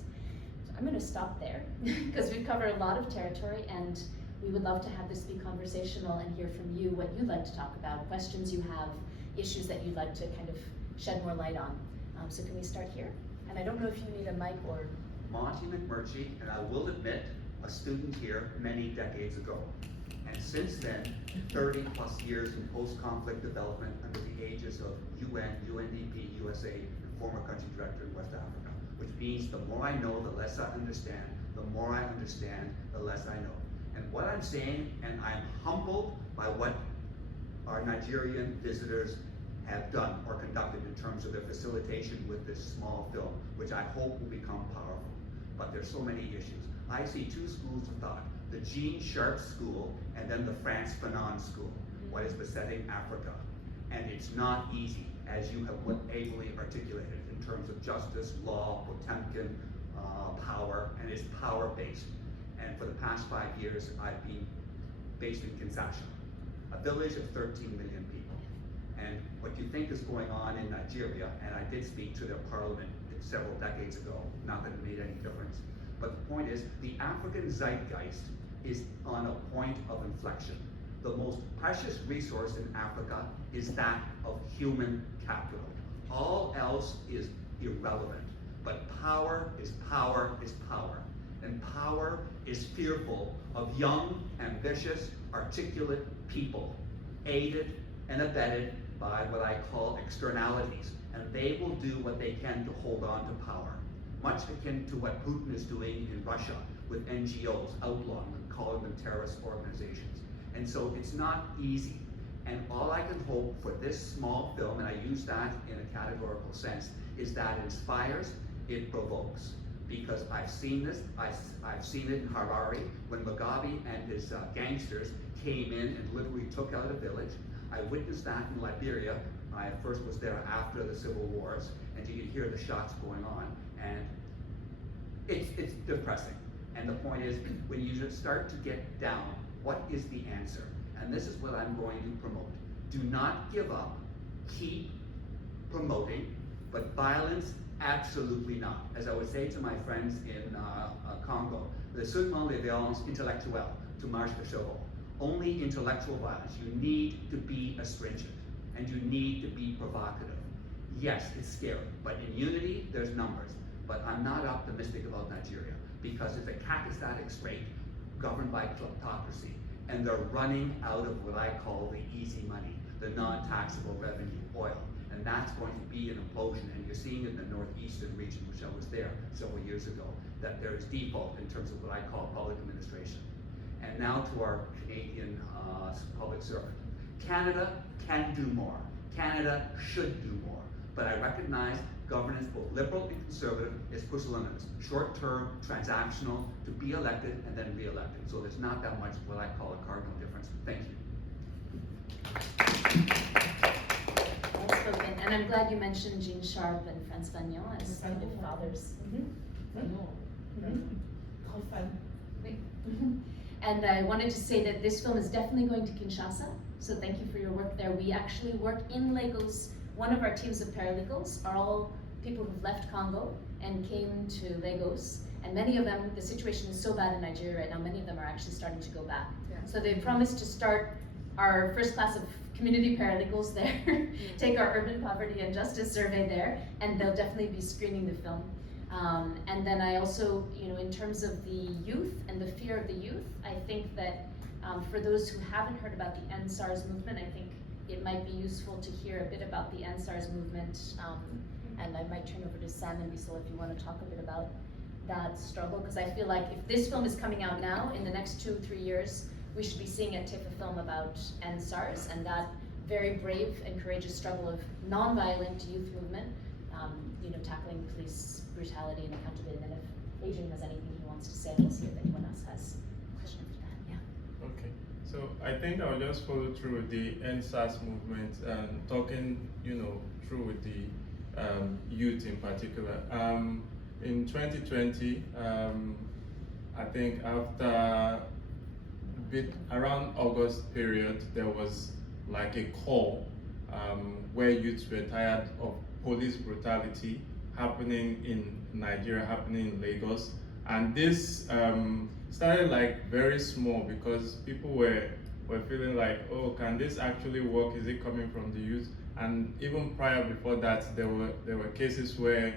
So I'm going to stop there because we've covered a lot of territory, and we would love to have this be conversational and hear from you what you'd like to talk about, questions you have, issues that you'd like to kind of shed more light on. So can we start here? And I don't know if you need a mic or... Monty McMurtry, and I will admit, a student here many decades ago. And since then, 30 plus years in post-conflict development under the aegis of UN, UNDP, USA, and former country director in West Africa, which means the more I know, the less I understand, the more I understand, the less I know. And what I'm saying, and I'm humbled by what our Nigerian visitors have done or conducted in terms of their facilitation with this small film, which I hope will become powerful. But there's so many issues. I see 2 schools of thought, the Jean Sharp School and then the Frantz Fanon School, what is besetting Africa. And it's not easy, as you have ably articulated, in terms of justice, law, Potemkin, power, and it's power-based. And for the past 5 years, I've been based in Kinshasa, a village of 13 million people. And what you think is going on in Nigeria, and I did speak to their parliament several decades ago, not that it made any difference, but the point is, the African zeitgeist is on a point of inflection. The most precious resource in Africa is that of human capital. All else is irrelevant, but power is power is power. And power is fearful of young, ambitious, articulate people, aided and abetted by what I call externalities. And they will do what they can to hold on to power. Much akin to what Putin is doing in Russia with NGOs, outlawing them, calling them terrorist organizations. And so it's not easy. And all I can hope for this small film, and I use that in a categorical sense, is that it inspires, it provokes. Because I've seen this, I've seen it in Harare, when Mugabe and his gangsters came in and literally took out a village. I witnessed that in Liberia. I first was there after the civil wars, and you can hear the shots going on, and it's depressing. And the point is, when you start to get down, what is the answer? And this is what I'm going to promote. Do not give up, keep promoting, but violence, absolutely not. As I would say to my friends in Congo, c'est seulement les violences intellectuelles to marche de chevaux. Only intellectual violence. You need to be astringent, and you need to be provocative. Yes, it's scary, but in unity, there's numbers. But I'm not optimistic about Nigeria. because it's a catastatic state governed by kleptocracy, and they're running out of what I call the easy money, the non-taxable revenue, oil. And that's going to be an implosion, and you're seeing it in the northeastern region, which I was there several years ago, that there is default in terms of what I call public administration. And now to our Canadian public servant. Canada can do more. Canada should do more. But I recognize governance, both liberal and conservative, is push limits. Short-term, transactional, to be elected and then re-elected. So there's not that much what I call a cardinal difference. Thank you. Well spoken. And I'm glad you mentioned Jean Sharp and Frantz Fanon as kind of fathers. And I wanted to say that this film is definitely going to Kinshasa, so thank you for your work there. We actually work in Lagos. One of our teams of paralegals are all people who've left Congo and came to Lagos, and many of them, the situation is so bad in Nigeria right now, many of them are actually starting to go back. Yeah. So they promised to start our first class of community paralegals there, take our urban poverty and justice survey there, and they'll definitely be screening the film. And then I also, in terms of the youth and the fear of the youth, I think that for those who haven't heard about the End SARS movement, I think it might be useful to hear a bit about the End SARS movement. And I might turn over to Sam and Bisola if you want to talk a bit about that struggle, because I feel like if this film is coming out now, in the next 2-3 years, we should be seeing at TIFF a film about End SARS and that very brave and courageous struggle of non-violent youth movement, tackling police brutality and accountability. And then if Adrian has anything he wants to say, we'll see if anyone else has a question after that. Yeah. Okay, so I think I'll just follow through with the End SARS movement and talking, through with the youth in particular. In 2020, I think after around August period, there was like a call where youths were tired of police brutality happening in Nigeria, happening in Lagos. And this started like very small because people were feeling like, oh, can this actually work? Is it coming from the youth? And even prior before that, there were cases where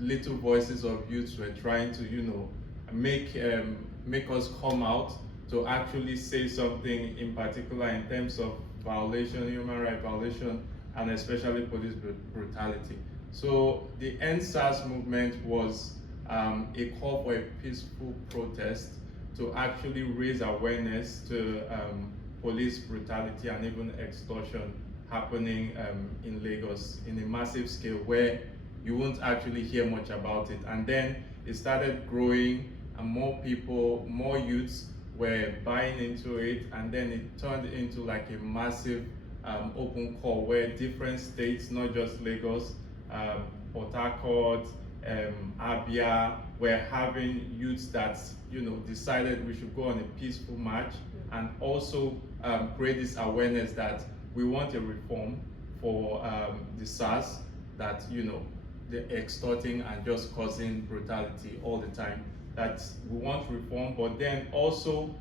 little voices of youths were trying to, make us come out to actually say something in particular in terms of violation, human rights violation, and especially police brutality. So the End SARS movement was a call for a peaceful protest to actually raise awareness to police brutality and even extortion happening in Lagos in a massive scale where you won't actually hear much about it. And then it started growing and more people, more youths were buying into it, and then it turned into like a massive open call where different states, not just Lagos, Port Harcourt, Abia, were having youths that decided we should go on a peaceful march and also create this awareness that we want a reform for the SARS, that they're extorting and just causing brutality all the time. That we want reform, but then also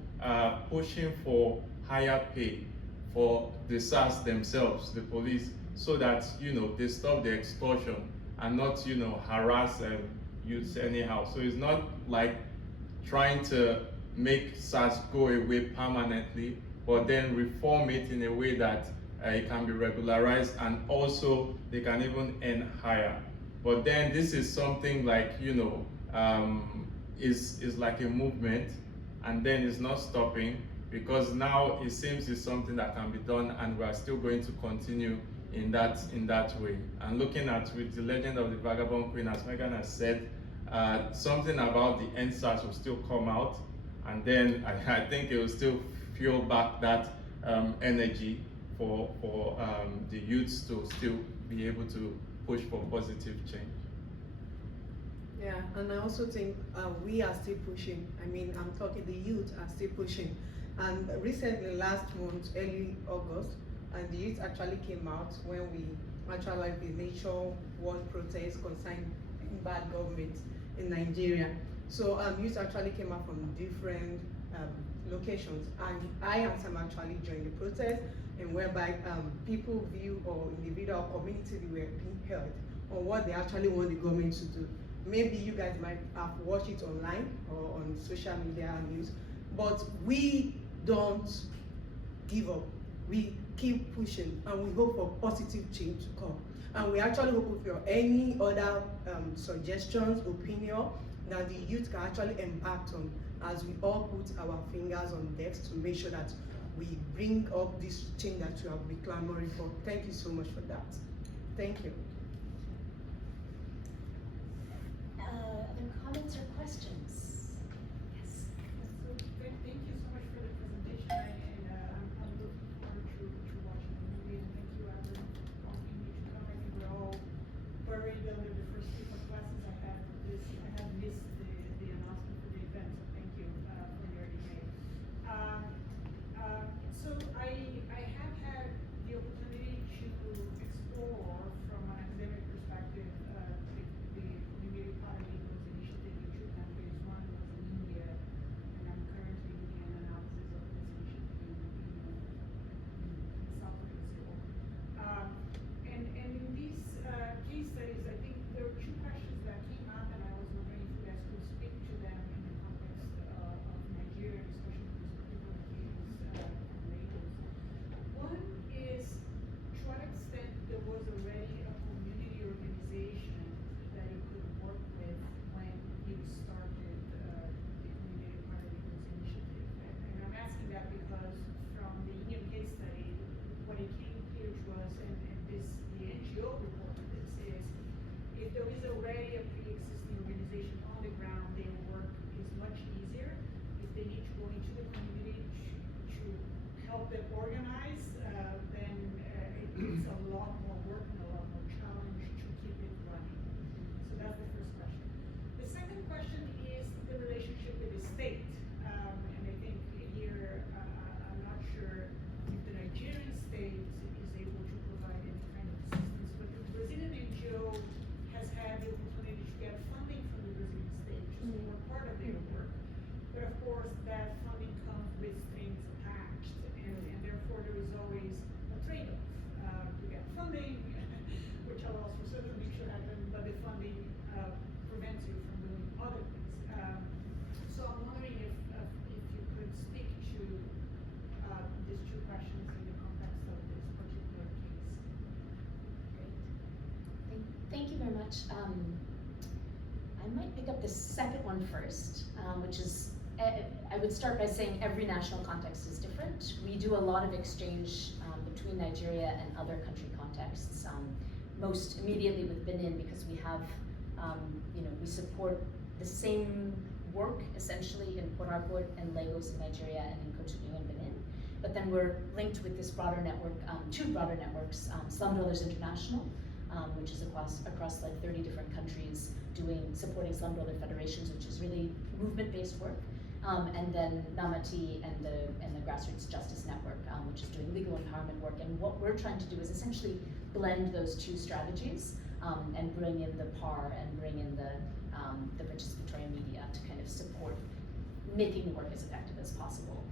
pushing for higher pay for the SARS themselves, the police, so that they stop the extortion and not harass youths anyhow. So it's not like trying to make SARS go away permanently, but then reform it in a way that it can be regularized and also they can even earn higher. But then this is something like is like a movement, and then it's not stopping, because now it seems it's something that can be done, and we are still going to continue in that way. And looking at with the legend of the Vagabond Queen, as Megan has said, something about the End SARS will still come out, and then I think it will still fuel back that energy for the youths to still be able to push for positive change. Yeah, and I also think we are still pushing. I mean, I'm talking the youth are still pushing. And recently, last month, early August, and the youth actually came out when we actually like the nationwide protest concerning bad government in Nigeria. So youth actually came out from different locations, and I and Sam actually joined the protest, and whereby people view or individual community were being held on what they actually want the government to do. Maybe you guys might have watched it online or on social media news, but we don't give up. We keep pushing and we hope for positive change to come. And we actually hope for any other suggestions, opinion that the youth can actually impact on as we all put our fingers on decks to make sure that we bring up this change that we have been clamoring for. Thank you so much for that. Thank you. Other comments or questions? Yes. Thank you so much for the presentation, I'm looking forward to watching the movie, and thank you, Adam, for asking me to come. I think we're all buried under the first week of classes. I had missed the announcement for the event, so thank you for your email. So I have had the opportunity to explore from an academic perspective the community paralegals initiative in two countries. One was in India, and I'm currently doing an analysis of this initiative in South Brazil. And in these case studies, I think there were two questions that came up, and I was wondering if you guys could speak to them in the context of Nigeria, especially this particular case from Lagos. One is, to what extent there was already a community organization that you could work with when you started the community paralegals initiative. And I'm asking that because from the Indian case study, what it came clear to us, and the NGO reported this, is if there is already a pre-existing organization on the ground, their work is much easier. If they need to go into the community to help them organize, then it's a lot more work and a lot more challenge to keep it running. So that's the first question. The second question is the relationship with the state. And I think here, I'm not sure if the Nigerian state is able to provide any kind of assistance, but the Brazilian NGO has had the opportunity to get funding from the Brazilian state to support part of their work. But of course, that funding comes with strings attached, and therefore there is always a trade-off. You get funding, which allows for certain things to happen, but the funding prevents you from doing other things. So I'm wondering if you could speak to these two questions in the context of this particular case. Great. Thank you very much. I might pick up the second one first, which is, I would start by saying every national context is different. We do a lot of exchange between Nigeria and other country contexts, most immediately with Benin, because we have, we support the same work essentially in Port Harcourt and Lagos in Nigeria and in Cotonou and Benin. But then we're linked with this broader network, two broader networks, Slum Dwellers International, which is across like 30 different countries supporting Slum Dweller Federations, which is really movement-based work. And then Namati and the Grassroots Justice Network, which is doing legal empowerment work. And what we're trying to do is essentially blend those two strategies and bring in the PAR and bring in the participatory media to kind of support making the work as effective as possible.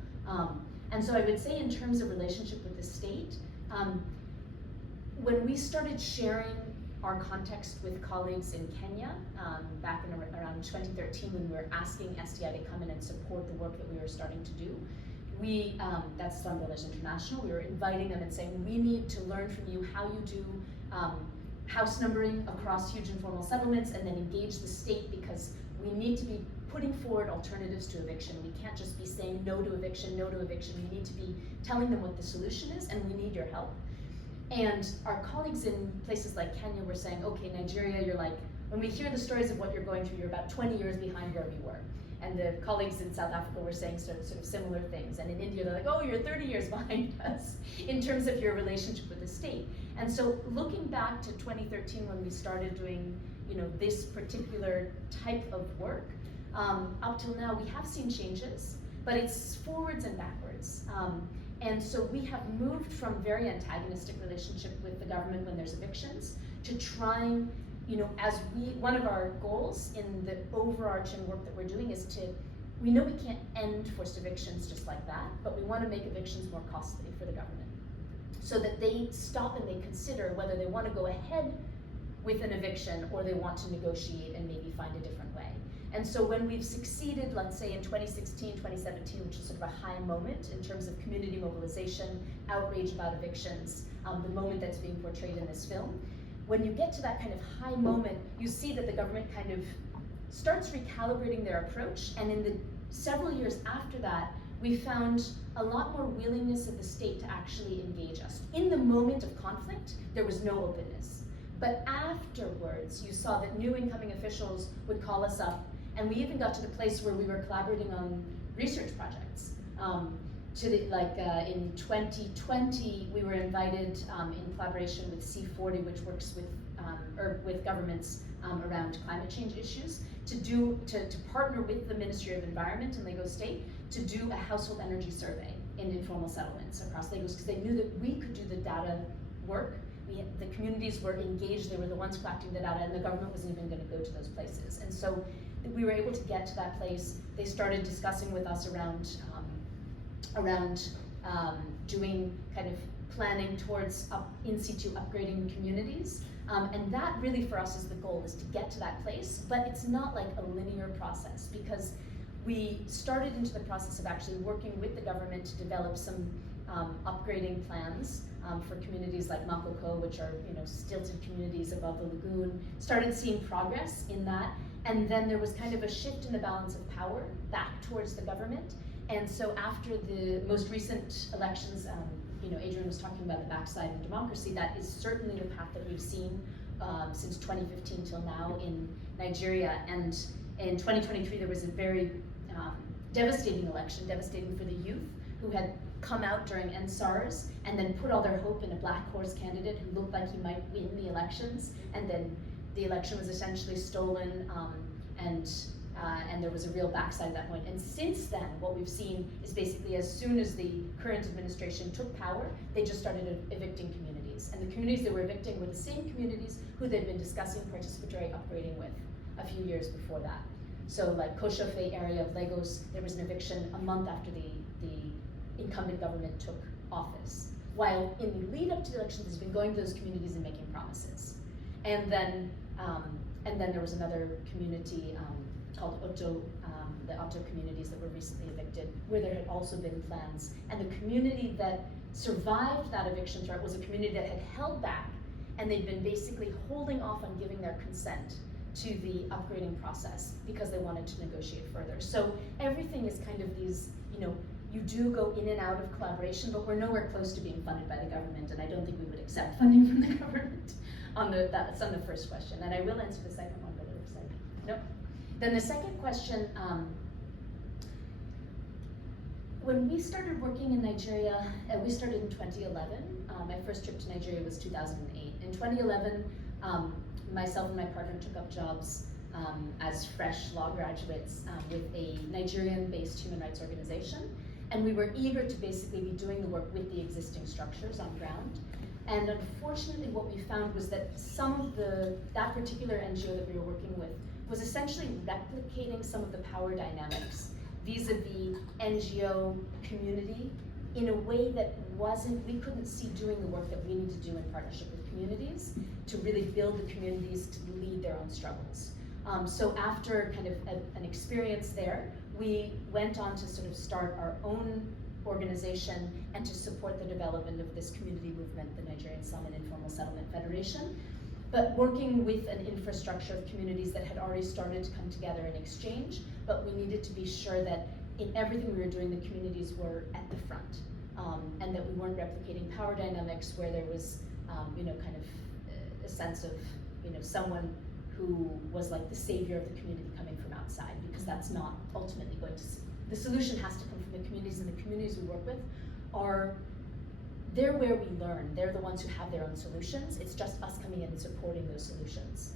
And so I would say in terms of relationship with the state, when we started sharing our context with colleagues in Kenya back in around 2013, when we were asking SDI to come in and support the work that we were starting to do, that's Slum Dwellers International, we were inviting them and saying, we need to learn from you how you do house numbering across huge informal settlements, and then engage the state, because we need to be putting forward alternatives to eviction. We can't just be saying no to eviction, no to eviction. We need to be telling them what the solution is, and we need your help. And our colleagues in places like Kenya were saying, okay, Nigeria, you're like, when we hear the stories of what you're going through, you're about 20 years behind where we were. And the colleagues in South Africa were saying sort of similar things. And in India, they're like, oh, you're 30 years behind us in terms of your relationship with the state. And so looking back to 2013, when we started doing, this particular type of work, up till now, we have seen changes, but it's forwards and backwards. And so we have moved from very antagonistic relationship with the government when there's evictions to trying, one of our goals in the overarching work that we're doing is we know we can't end forced evictions just like that, but we want to make evictions more costly for the government, so that they stop and they consider whether they want to go ahead with an eviction, or they want to negotiate and maybe find a different way. And so when we've succeeded, let's say in 2016, 2017, which is sort of a high moment in terms of community mobilization, outrage about evictions, the moment that's being portrayed in this film, when you get to that kind of high moment, you see that the government kind of starts recalibrating their approach, and in the several years after that, we found a lot more willingness of the state to actually engage us. In the moment of conflict, there was no openness. But afterwards, you saw that new incoming officials would call us up, and we even got to the place where we were collaborating on research projects. In 2020, we were invited in collaboration with C40, which works with governments around climate change issues, to partner with the Ministry of Environment in Lagos State to do a household energy survey in informal settlements across Lagos, because they knew that we could do the data work. The communities were engaged, they were the ones collecting the data, and the government wasn't even going to go to those places. And so we were able to get to that place. They started discussing with us around doing kind of planning towards in situ upgrading communities. And that really for us is the goal, is to get to that place, but it's not like a linear process, because we started into the process of actually working with the government to develop some upgrading plans for communities like Makoko, which are stilted communities above the lagoon, started seeing progress in that, and then there was kind of a shift in the balance of power back towards the government. And so after the most recent elections, Adrian was talking about the backslide of democracy. That is certainly the path that we've seen since 2015 till now in Nigeria. And in 2023, there was a very devastating election, devastating for the youth who had come out during NSARS and then put all their hope in a black horse candidate who looked like he might win the elections. And then the election was essentially stolen, and there was a real backslide at that point. And since then, what we've seen is basically as soon as the current administration took power, they just started evicting communities. And the communities they were evicting were the same communities who they'd been discussing participatory upgrading with a few years before that. So like Koshofe area of Lagos, there was an eviction a month after the incumbent government took office. While in the lead up to the elections, it's been going to those communities and making promises. And then there was another community called Oto, the Oto communities that were recently evicted, where there had also been plans. And the community that survived that eviction threat was a community that had held back, and they'd been basically holding off on giving their consent to the upgrading process because they wanted to negotiate further. So everything is kind of these, you do go in and out of collaboration, but we're nowhere close to being funded by the government, and I don't think we would accept funding from the government that's on the first question. And I will answer the second one, but it looks like, nope. Then the second question, when we started working in Nigeria, we started in 2011. My first trip to Nigeria was 2008. In 2011, myself and my partner took up jobs as fresh law graduates with a Nigerian-based human rights organization. And we were eager to basically be doing the work with the existing structures on ground. And unfortunately, what we found was that some of that particular NGO that we were working with was essentially replicating some of the power dynamics vis-a-vis NGO community in a way that we couldn't see doing the work that we need to do in partnership with communities to really build the communities to lead their own struggles. So after kind of an experience there, we went on to sort of start our own organization and to support the development of this community movement, the Nigerian Slum and Informal Settlement Federation, but working with an infrastructure of communities that had already started to come together and exchange, but we needed to be sure that in everything we were doing, the communities were at the front, and that we weren't replicating power dynamics where there was, kind of a sense of, someone who was like the savior of the community coming from outside, because that's not ultimately going to, the solution has to come from the communities, and the communities we work with they're where we learn. They're the ones who have their own solutions. It's just us coming in and supporting those solutions.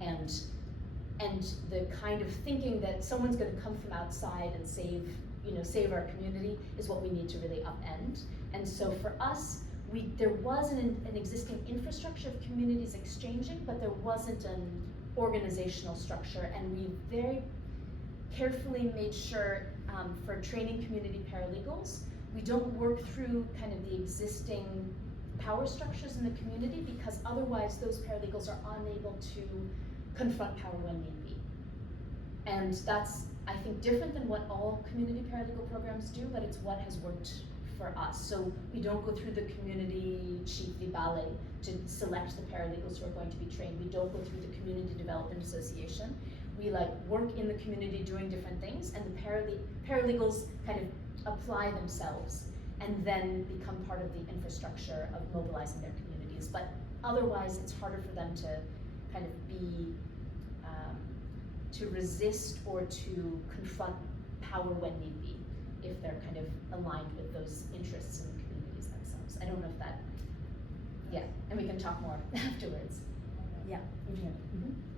And the kind of thinking that someone's going to come from outside and save our community is what we need to really upend. And so for us, there was an existing infrastructure of communities exchanging, but there wasn't an organizational structure. And we very carefully made sure for training community paralegals, we don't work through kind of the existing power structures in the community, because otherwise those paralegals are unable to confront power when need be. And that's, I think, different than what all community paralegal programs do, but it's what has worked for us. So we don't go through the community chief ballet to select the paralegals who are going to be trained. We don't go through the community development association. We like work in the community doing different things, and the paralegals kind of apply themselves and then become part of the infrastructure of mobilizing their communities. But otherwise, it's harder for them to kind of be, to resist or to confront power when need be, if they're kind of aligned with those interests in the communities themselves. I don't know if that, yeah, and we can talk more afterwards. Yeah.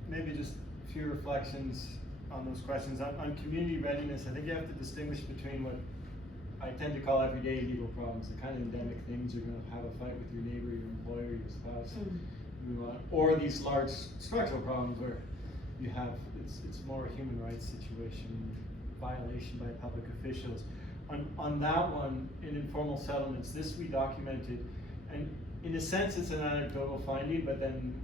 Maybe just a few reflections on those questions. On community readiness, I think you have to distinguish between what I tend to call everyday legal problems, the kind of endemic things you're going to have a fight with your neighbor, your employer, your spouse, move on, or these large structural problems where you have, it's more a human rights situation, violation by public officials. On that one, in informal settlements, this we documented, and in a sense it's an anecdotal finding, but then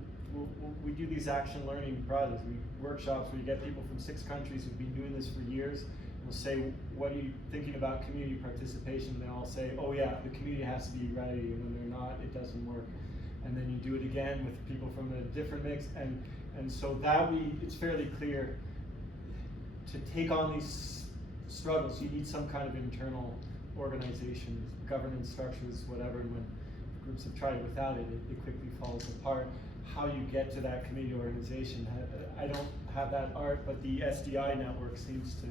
we do these action learning projects, workshops where you get people from 6 countries who've been doing this for years. We'll say, what are you thinking about community participation? And they all say, oh yeah, the community has to be ready, and when they're not, it doesn't work. And then you do it again with people from a different mix, and so that it's fairly clear to take on these struggles, you need some kind of internal organization, governance structures, whatever, and when groups have tried it without it, it quickly falls apart. How you get to that community organization, I don't have that art, but the SDI network seems to,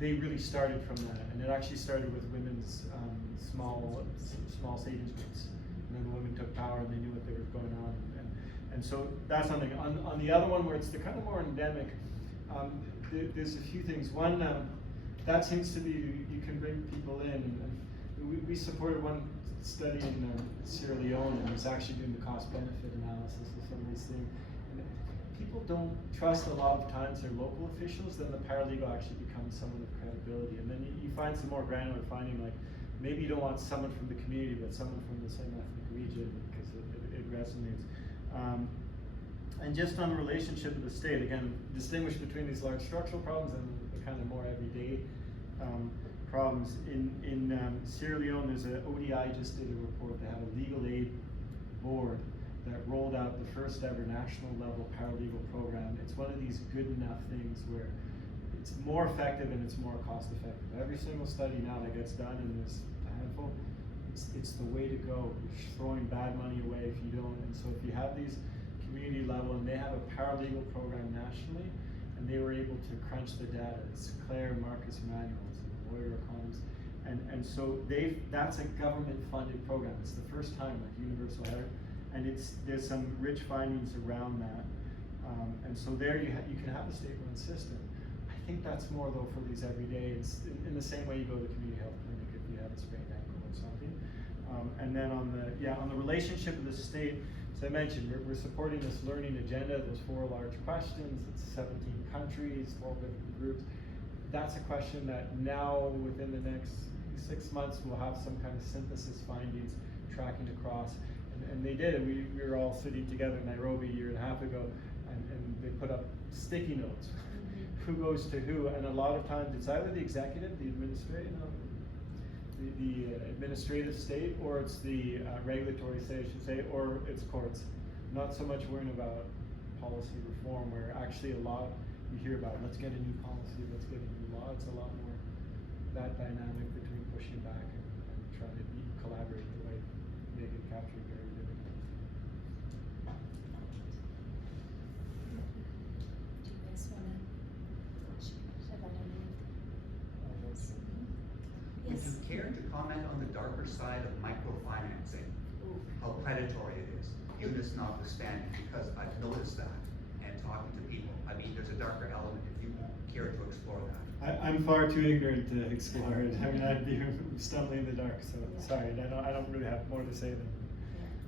they really started from that, and it actually started with women's small savings groups, and then the women took power and they knew what they were going on, and so that's something. On the other one where it's the kind of more endemic, there's a few things. One, that seems to be, you can bring people in, and we supported one study in Sierra Leone, and was actually doing the cost-benefit analysis of some of these things. And people don't trust a lot of times their local officials, then the paralegal actually becomes someone of credibility. And then you find some more granular finding, like maybe you don't want someone from the community, but someone from the same ethnic region, because it resonates. And just on the relationship with the state, again, distinguish between these large structural problems and the kind of more everyday problems. In Sierra Leone, there's an ODI just did a report. They have a legal aid board that rolled out the first ever national level paralegal program. It's one of these good enough things where it's more effective and it's more cost effective. Every single study now that gets done in this handful, it's the way to go. You're throwing bad money away if you don't. And so if you have these community level, and they have a paralegal program nationally, and they were able to crunch the data. It's Claire and Marcus Manuels, and lawyer economists, and so that's a government funded program. It's the first time, like universal health, and there's some rich findings around that, and so there you can have a state-run system. I think that's more though for these everyday. It's in the same way you go to the community health clinic if you have a sprained ankle or something. And then on the relationship with the state, as I mentioned, we're supporting this learning agenda. There's 4 large questions. It's 17 countries, 12 different groups. That's a question that now, within the next 6 months, we'll have some kind of synthesis findings tracking across. And they did, and we were all sitting together in Nairobi a year and a half ago, and they put up sticky notes. Who goes to who, and a lot of times it's either the executive, the administrative state, or it's the regulatory state, I should say, or it's courts. Not so much worrying about policy reform, where actually a lot you hear about, let's get a new policy, let's get a new law. It's a lot more that dynamic between pushing back and trying to collaborate the way Megan captured very vividly. Do you guys want to? Would you care to comment on the darker side of microfinancing? How predatory it is, Eunice notwithstanding, because I've noticed that and talking to people. I mean, there's a darker element if you care to explore that. I'm far too ignorant to explore it. I mean, I'd be stumbling in the dark, so sorry. I don't really have more to say than.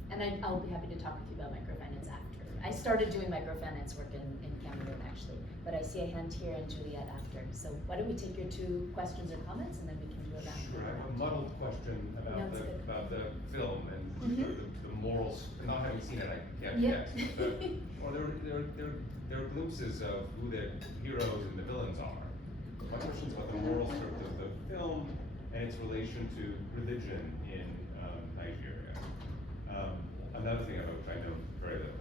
Yeah. And I'll be happy to talk with you about microfinance after. I started doing microfinance work in Cameroon actually, but I see a hand here and Juliet after. So why don't we take your 2 questions or comments and then we can do a round. Sure, I have a muddled question No, it's good. about the film and Mhm. the morals. Not having seen it, I can't Yep. guess. But, well, there are glimpses of who the heroes and the villains are. My question is about the moral script of the film and its relation to religion in Nigeria. Another thing about which I know very little.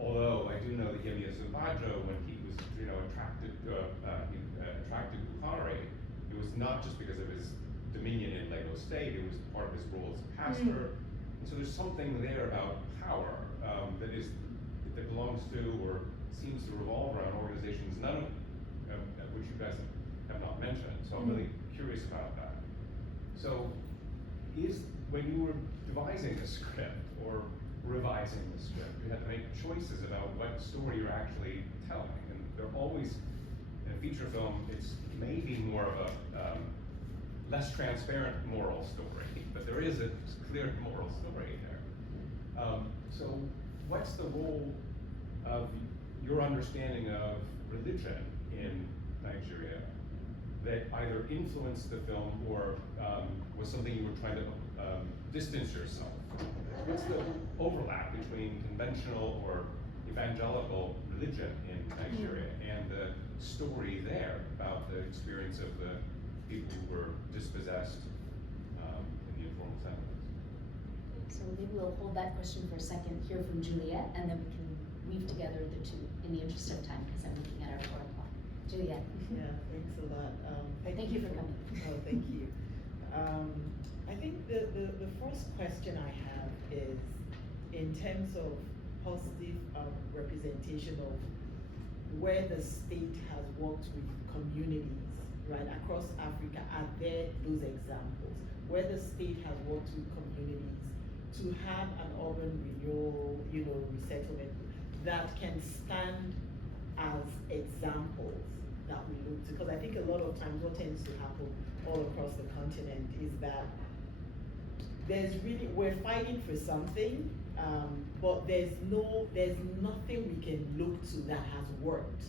Although I do know that Yemi Osinbajo, when he was, attracted Buhari, it was not just because of his dominion in Lagos State, it was part of his role as a pastor. And so there's something there about power that belongs to or seems to revolve around organizations, none of which you guys have not mentioned. So I'm really curious about that. So when you were devising the script or revising the script, you had to make choices about what story you're actually telling. And they're always, in a feature film, it's maybe more of a less transparent moral story, but there is a clear moral story there. So what's the role of your understanding of religion in Nigeria that either influenced the film or was something you were trying to distance yourself from? What's the overlap between conventional or evangelical religion in Nigeria and the story there about the experience of the people who were dispossessed in the informal settlements? So maybe we'll hold that question for a second, hear from Juliet, and then we can weave together the 2 in the interest of time, because I'm looking at our 4 o'clock. Juliet. Yeah, thanks a lot. Thank you for coming. Oh, thank you. I think the first question I have is in terms of positive representation of where the state has worked with communities, right, across Africa. Are there those examples where the state has worked with communities to have an urban renewal, resettlement that can stand as examples that we look to? Because I think a lot of times what tends to happen all across the continent is that we're fighting for something, but there's nothing we can look to that has worked,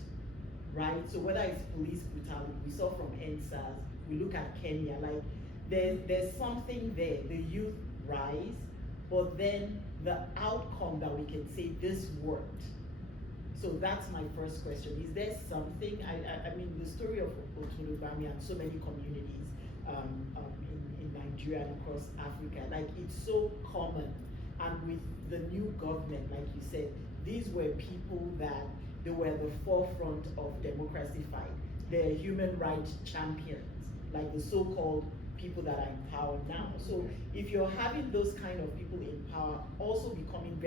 right? So whether it's police brutality, we saw from NSAS, we look at Kenya, like there's something there, the youth rise, but then the outcome that we can say this worked. So that's my first question. Is there something, I mean, the story of Otulubami and so many communities in Nigeria and across Africa, like it's so common. And with the new government, like you said, these were people that they were the forefront of democracy fight. They're human rights champions, like the so-called people that are in power now. So if you're having those kind of people in power also becoming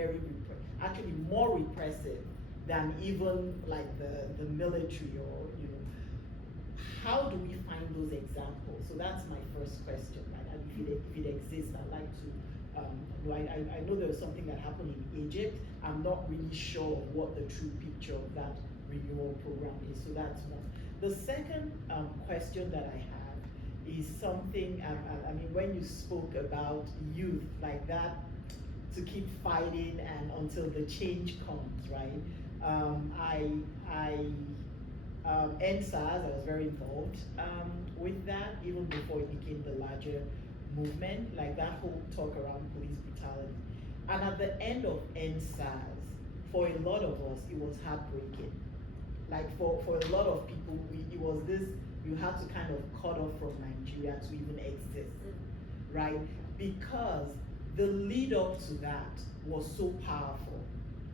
actually more repressive than even like the military or, how do we find those examples? So that's my first question, right? And if it exists, I'd like to, I know there was something that happened in Egypt. I'm not really sure of what the true picture of that renewal program is, so that's one. The second question that I have is something, I mean, when you spoke about youth like that, to keep fighting and until the change comes, right? NSAS, I was very involved with that, even before it became the larger movement, like that whole talk around police brutality. And at the end of NSAS, for a lot of us, it was heartbreaking. Like for a lot of people, it was this, you had to kind of cut off from Nigeria to even exist, right? Because the lead up to that was so powerful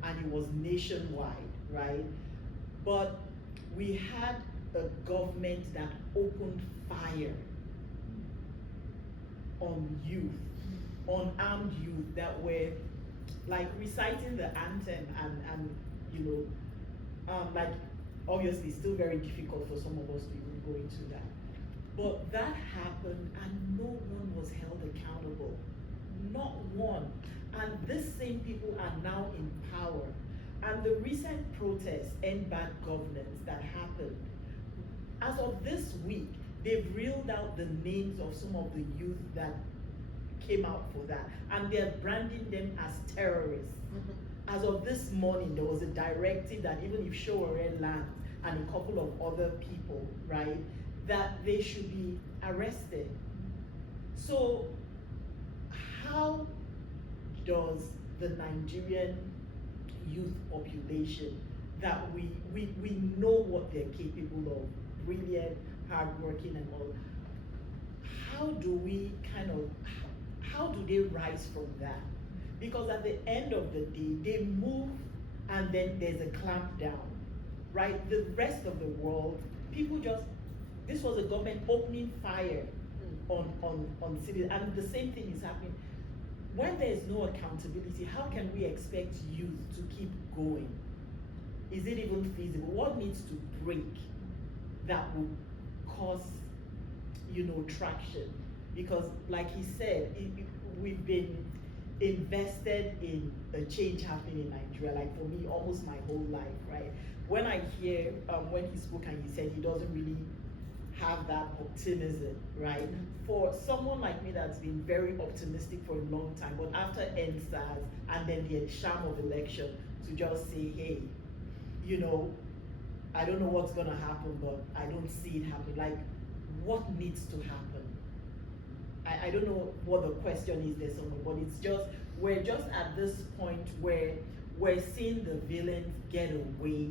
and it was nationwide, right? But we had a government that opened fire on youth, on armed youth that were like reciting the anthem and like obviously still very difficult for some of us to even go into that. But that happened and no one was held accountable, not one. And these same people are now in power. And the recent protests End Bad Governance that happened, as of this week, they've reeled out the names of some of the youth that came out for that. And they're branding them as terrorists. as of this morning, there was a directive that even if Showore lands and a couple of other people, right, that they should be arrested. So how does the Nigerian youth population that we know what they're capable of, brilliant, hardworking and all, how do we how do they rise from that? Because at the end of the day, they move and then there's a clampdown, right? The rest of the world, people just, this was a government opening fire on cities, and the same thing is happening. When there's no accountability, how can we expect youth to keep going? Is it even feasible? What needs to break that will cause, traction? Because like he said, we've been invested in a change happening in Nigeria, like for me, almost my whole life, right? When I hear, when he spoke and he said he doesn't really have that optimism, right? For someone like me that's been very optimistic for a long time, but after NSAS and then the sham of election, to just say, hey, I don't know what's gonna happen, but I don't see it happen. Like, what needs to happen? I don't know what the question is there somewhere, but it's just, we're just at this point where we're seeing the villains get away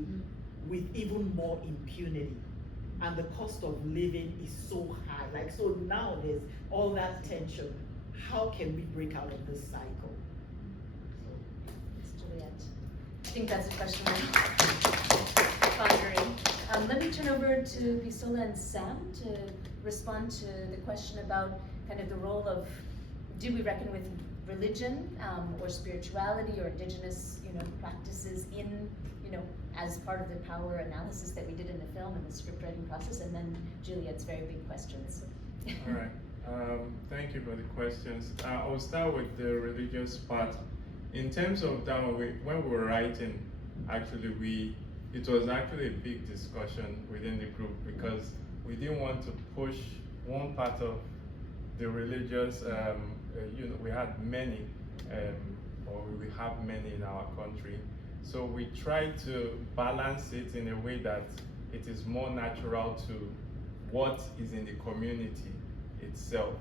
with even more impunity. And the cost of living is so high. Like, so now there's all that tension. How can we break out of this cycle? Ms. Juliet, I think that's a question I'm pondering. Let me turn over to Bisola and Sam to respond to the question about kind of the role of, do we reckon with religion or spirituality or indigenous, practices in, as part of the power analysis that we did in the film and the script writing process, and then Juliet's very big questions. All right, thank you for the questions. I'll start with the religious part. In terms of that, when we were writing, actually it was actually a big discussion within the group, because we didn't want to push one part of the religious, we had many, or we have many in our country. So we try to balance it in a way that it is more natural to what is in the community itself,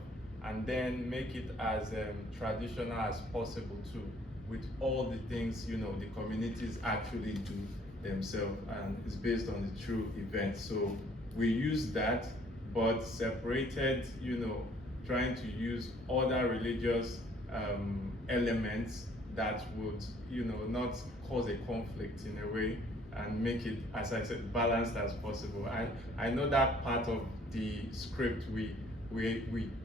and then make it as traditional as possible too, with all the things the communities actually do themselves, and it's based on the true events. So we use that, but separated, trying to use other religious elements that would, not cause a conflict in a way, and make it, as I said, balanced as possible. I know that part of the script we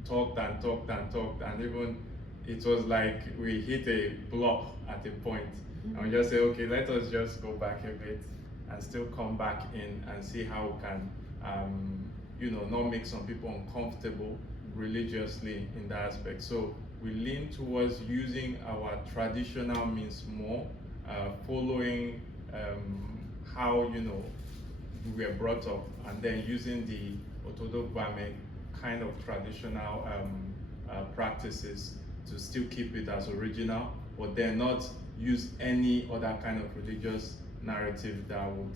talked and talked and talked, and even it was like we hit a block at a point, and we just say, okay, let us just go back a bit and still come back in and see how we can, not make some people uncomfortable religiously in that aspect. So we lean towards using our traditional means more, following how we were brought up, and then using the Otodo Gbame kind of traditional practices to still keep it as original, but then not use any other kind of religious narrative that would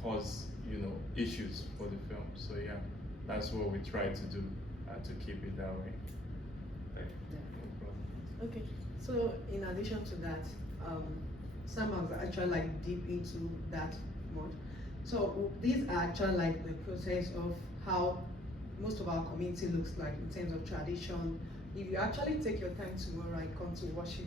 cause issues for the film. So yeah, that's what we try to do to keep it that way. Okay, so in addition to that, Sam has actually deep into that much. So these are actually the process of how most of our community looks like in terms of tradition. If you actually take your time tomorrow and come to watch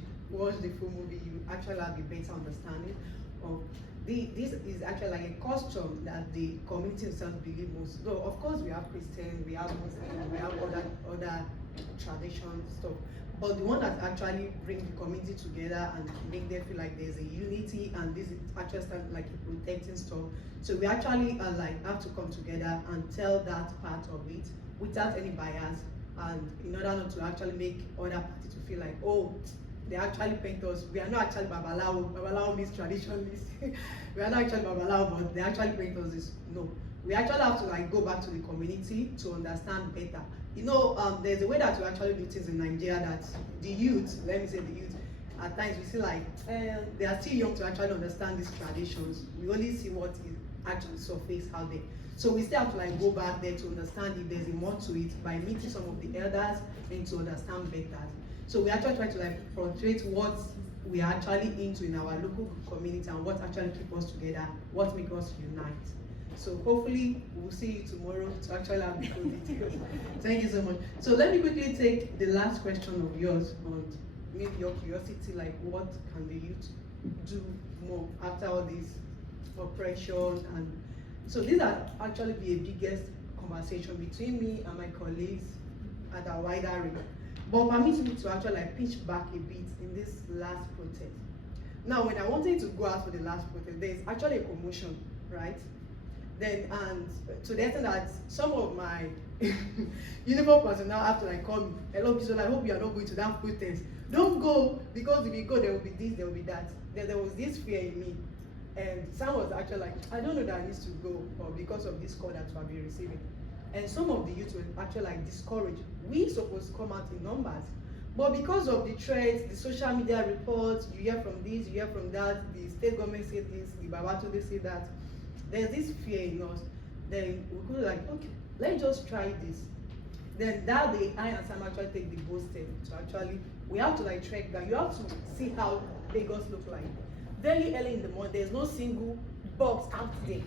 the full movie, you actually have a better understanding of this is actually a costume that the community itself believe most. So of course we have Christians, we have Muslims, we have other tradition stuff. But the one that actually brings the community together and make them feel like there's a unity, and this is actually start like a protecting stuff. So we actually have to come together and tell that part of it without any bias, and in order not to actually make other parties to feel like, oh, they actually paint us. We are not actually Babalawo. Babalawo means traditionalists. We are not actually Babalawo, but they actually paint us this. No, we actually have to go back to the community to understand better. There's a way that we actually do things in Nigeria that the youth, let me say the youth, at times we see like they are still young to actually understand these traditions. We only see what is actually surface out there. So we still have to like go back there to understand if there's a more to it by meeting some of the elders and to understand better. So we actually try to like portray what we are actually into in our local community and what actually keep us together, what makes us unite. So hopefully we'll see you tomorrow to actually have the full details. Thank you so much. So let me quickly take the last question of yours on maybe your curiosity, like what can the youth do more after all this oppression. And so these are actually be a biggest conversation between me and my colleagues at our wider area. But permit me to actually like pitch back a bit in this last protest. Now, when I wanted to go out for the last protest, there is actually a commotion, right? Then, and to the extent that some of my uniform personnel have to like call me, hello, Bisola, I hope you are not going to that protest. Don't go, because if you go, there will be this, there will be that. Then there was this fear in me. And some was actually like, I don't know that I need to go, or because of this call that we have been receiving. And some of the youth were actually like discouraged. We supposed to come out in numbers. But because of the threats, the social media reports, you hear from this, you hear from that, the state government said this, the Babato they say that, there's this fear in us. Then we could like, okay, let's just try this. Then that day, I and Sam actually take the bold step to actually, we have to like track down. You have to see how Lagos look like. Very early in the morning, there's no single box out there.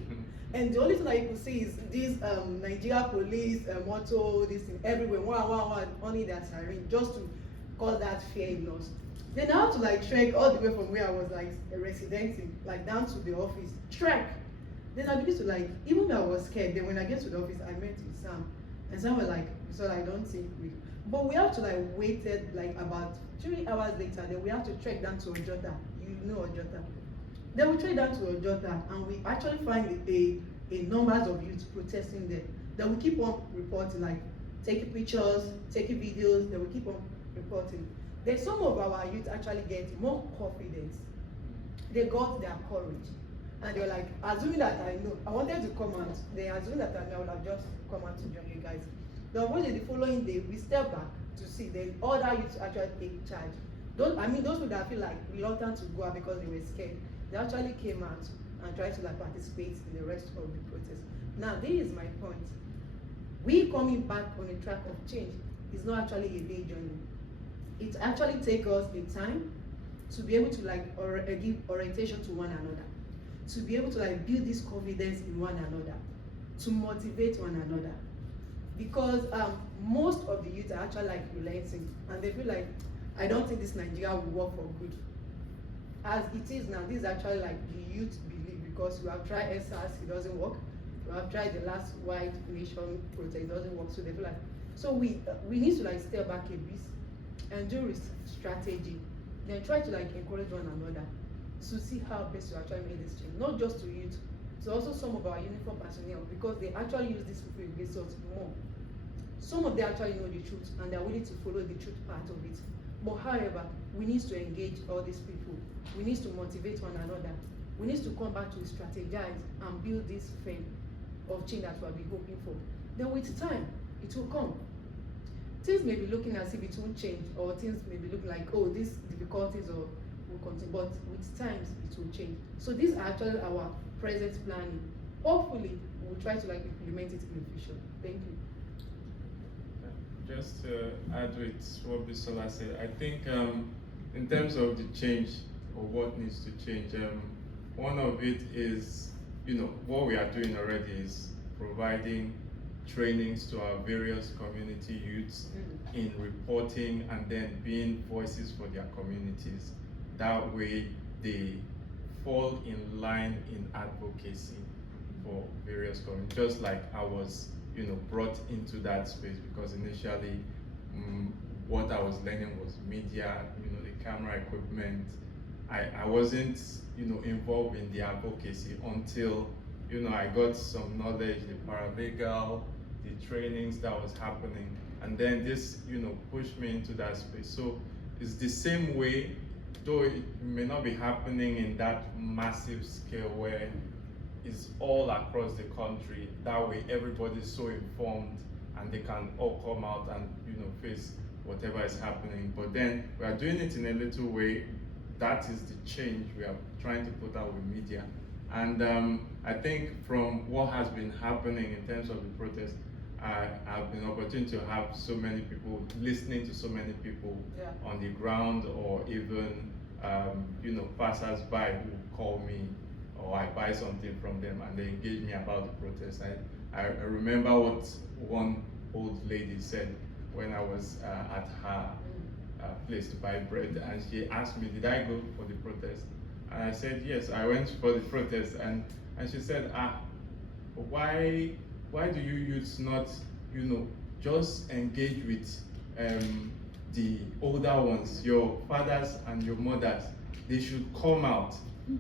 And the only thing that you could see is this Nigeria police motto, this thing everywhere, one, only their siren, just to cause that fear in us. Then I have to like trek all the way from where I was like residing, like down to the office, trek. Then I began to like, even though I was scared, then when I get to the office, I met with Sam. And Sam was like, so I don't think we, but we have to like waited like about 3 hours later, then we have to trek down to Ojota. You know Ojota. Then we trek down to Ojota and we actually find a numbers of youth protesting there. Then we keep on reporting, like taking pictures, taking videos, then we keep on reporting. Then some of our youth actually get more confidence. They got their courage. And they were like, assuming that I know, I wanted to come out. They assumed that I would have just come out to join you guys. Then the following day, we step back to see then other youths actually take charge. Those people that feel like reluctant to go out because they were scared, they actually came out and tried to like participate in the rest of the protest. Now, this is my point. We coming back on a track of change is not actually a day journey. It actually takes us a time to be able to like give orientation to one another, to be able to like build this confidence in one another, to motivate one another. Because most of the youth are actually like relenting and they feel like, I don't think this Nigeria will work for good. As it is now, this is actually like the youth believe, because we have tried SARS, it doesn't work. We have tried the last white nation protest, it doesn't work. So they feel like, so we need to like step back a bit and do strategy. Then try to like encourage one another to see how best to actually make this change. Not just to youth, to also some of our uniform personnel, because they actually use this people against us more. Some of them actually know the truth and they're willing to follow the truth part of it. But however, we need to engage all these people. We need to motivate one another. We need to come back to strategize and build this frame of change that we'll be hoping for. Then with time, it will come. Things may be looking as if it won't change, or things may be looking like, oh, these difficulties will continue, but with times it will change. So these are actually our present planning. Hopefully, we'll try to like implement it in the future. Thank you. Just to add with what Bisola said, I think in terms of the change or what needs to change, one of it is, what we are doing already is providing trainings to our various community youths in reporting and then being voices for their communities. That way they fall in line in advocacy for various communities, just like I was brought into that space, because initially what I was learning was media, the camera equipment. I wasn't involved in the advocacy until I got some knowledge, the paralegal, the trainings that was happening, and then this pushed me into that space. So it's the same way, though it may not be happening in that massive scale where it's all across the country. That way everybody's so informed and they can all come out and face whatever is happening. But then we are doing it in a little way that is the change we are trying to put out with media. And I think from what has been happening in terms of the protest, I've been opportunity to have so many people listening to so many people on the ground, or even passers-by who call me, or I buy something from them and they engage me about the protest. I remember what one old lady said when I was at her place to buy bread, and she asked me, did I go for the protest? And I said, yes, I went for the protest. And she said, why do you youths not, just engage with the older ones, your fathers and your mothers? They should come out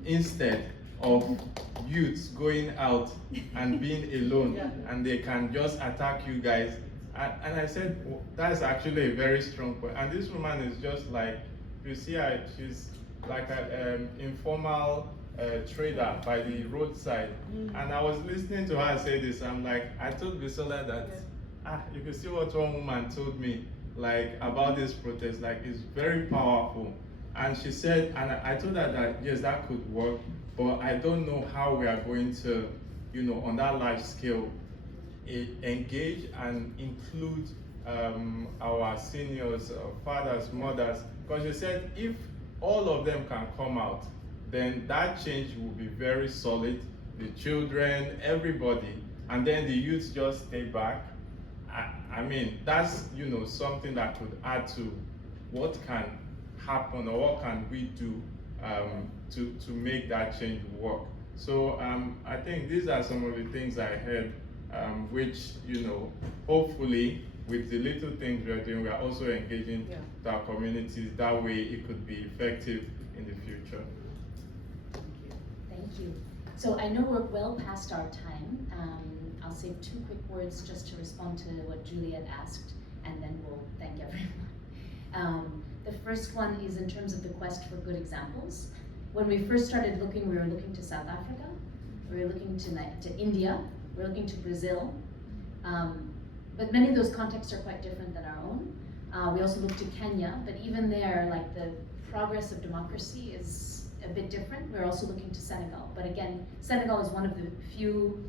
instead of youths going out and being alone, and they can just attack you guys. And I said, well, that's actually a very strong point. And this woman is just like, you see her, she's like an informal trader by the roadside. And I was listening to her say this, I'm like, I told Bisola that, if you see what one woman told me, like about this protest, like it's very powerful. And she said, and I told her that, yes, that could work, but I don't know how we are going to, on that large scale, engage and include our seniors, fathers, mothers, because she said if all of them can come out, then that change will be very solid. The children, everybody, and then the youth just stay back. I mean, that's something that could add to what can happen, or what can we do to make that change work. So I think these are some of the things I heard, which hopefully with the little things we are doing, we are also engaging our communities. That way it could be effective in the future. Thank you. So I know we're well past our time. I'll say 2 quick words just to respond to what Juliet asked, and then we'll thank everyone. The first one is in terms of the quest for good examples. When we first started looking, we were looking to South Africa, we were looking to India, we were looking to Brazil, but many of those contexts are quite different than our own. We also looked to Kenya, but even there, like the progress of democracy is a bit different. We're also looking to Senegal, but again, Senegal is one of the few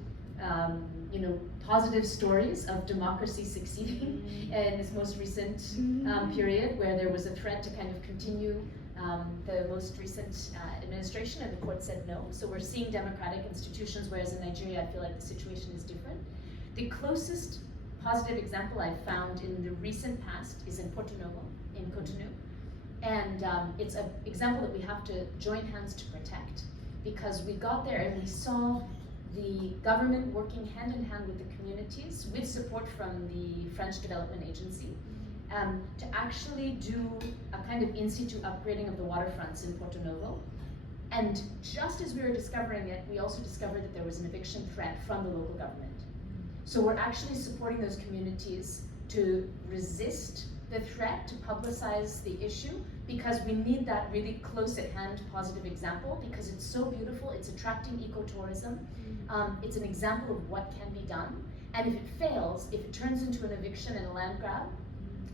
positive stories of democracy succeeding in this most recent period, where there was a threat to kind of continue the most recent administration, and the court said no. So we're seeing democratic institutions, whereas in Nigeria, I feel like the situation is different. The closest positive example I've found in the recent past is in Porto Novo, in Cotonou. And it's an example that we have to join hands to protect, because we got there and we saw the government working hand in hand with the communities, with support from the French Development Agency, to actually do a kind of in situ upgrading of the waterfronts in Porto Novo. And just as we were discovering it, we also discovered that there was an eviction threat from the local government. So we're actually supporting those communities to resist the threat, to publicize the issue, because we need that really close at hand positive example, because it's so beautiful, it's attracting ecotourism, it's an example of what can be done. And if it fails, if it turns into an eviction and a land grab,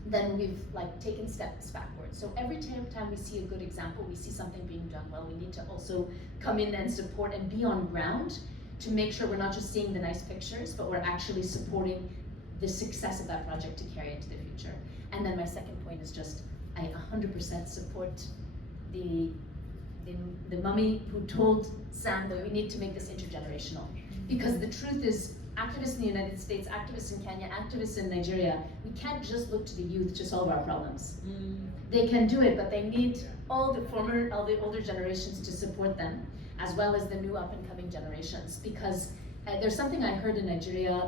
then we've taken steps backwards. So every time we see a good example, we see something being done well, we need to also come in and support and be on ground to make sure we're not just seeing the nice pictures, but we're actually supporting the success of that project to carry into the future. And then my second point is just, I 100% support the mummy who told Sam that we need to make this intergenerational. Because the truth is, activists in the United States, activists in Kenya, activists in Nigeria, we can't just look to the youth to solve our problems. They can do it, but they need all the older generations to support them, as well as the new up and coming generations. Because there's something I heard in Nigeria,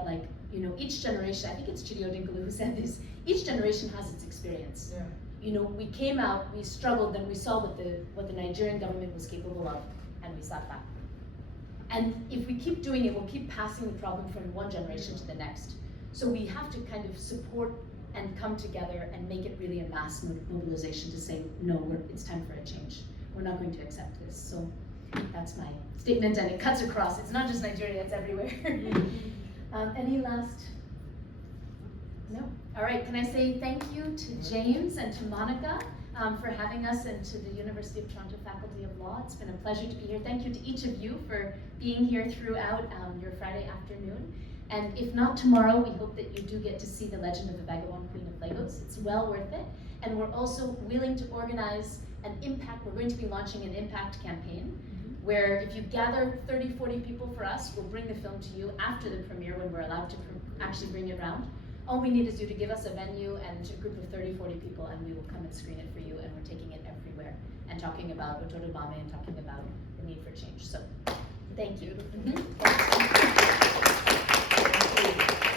each generation, I think it's Chidi Odinkulu who said this, each generation has its experience. We came out, we struggled, then we saw what the Nigerian government was capable of, and we sat back. And if we keep doing it, we'll keep passing the problem from one generation to the next. So we have to kind of support and come together and make it really a mass mobilization to say, no, it's time for a change. We're not going to accept this. So that's my statement, and it cuts across. It's not just Nigeria, it's everywhere. Any last? No? All right, can I say thank you to James and to Monica? for having us, and to the University of Toronto Faculty of Law. It's been a pleasure to be here. Thank you to each of you for being here throughout your Friday afternoon. And if not tomorrow, we hope that you do get to see the legend of the Vagabond Queen of Lagos. It's well worth it. And we're also willing to organize an impact. We're going to be launching an impact campaign where if you gather 30, 40 people for us, we'll bring the film to you after the premiere when we're allowed to actually bring it around. All we need is you to give us a venue and a group of 30, 40 people, and we will come and screen it for you, and we're taking it everywhere and talking about Otoro Bame and talking about the need for change. So, thank you.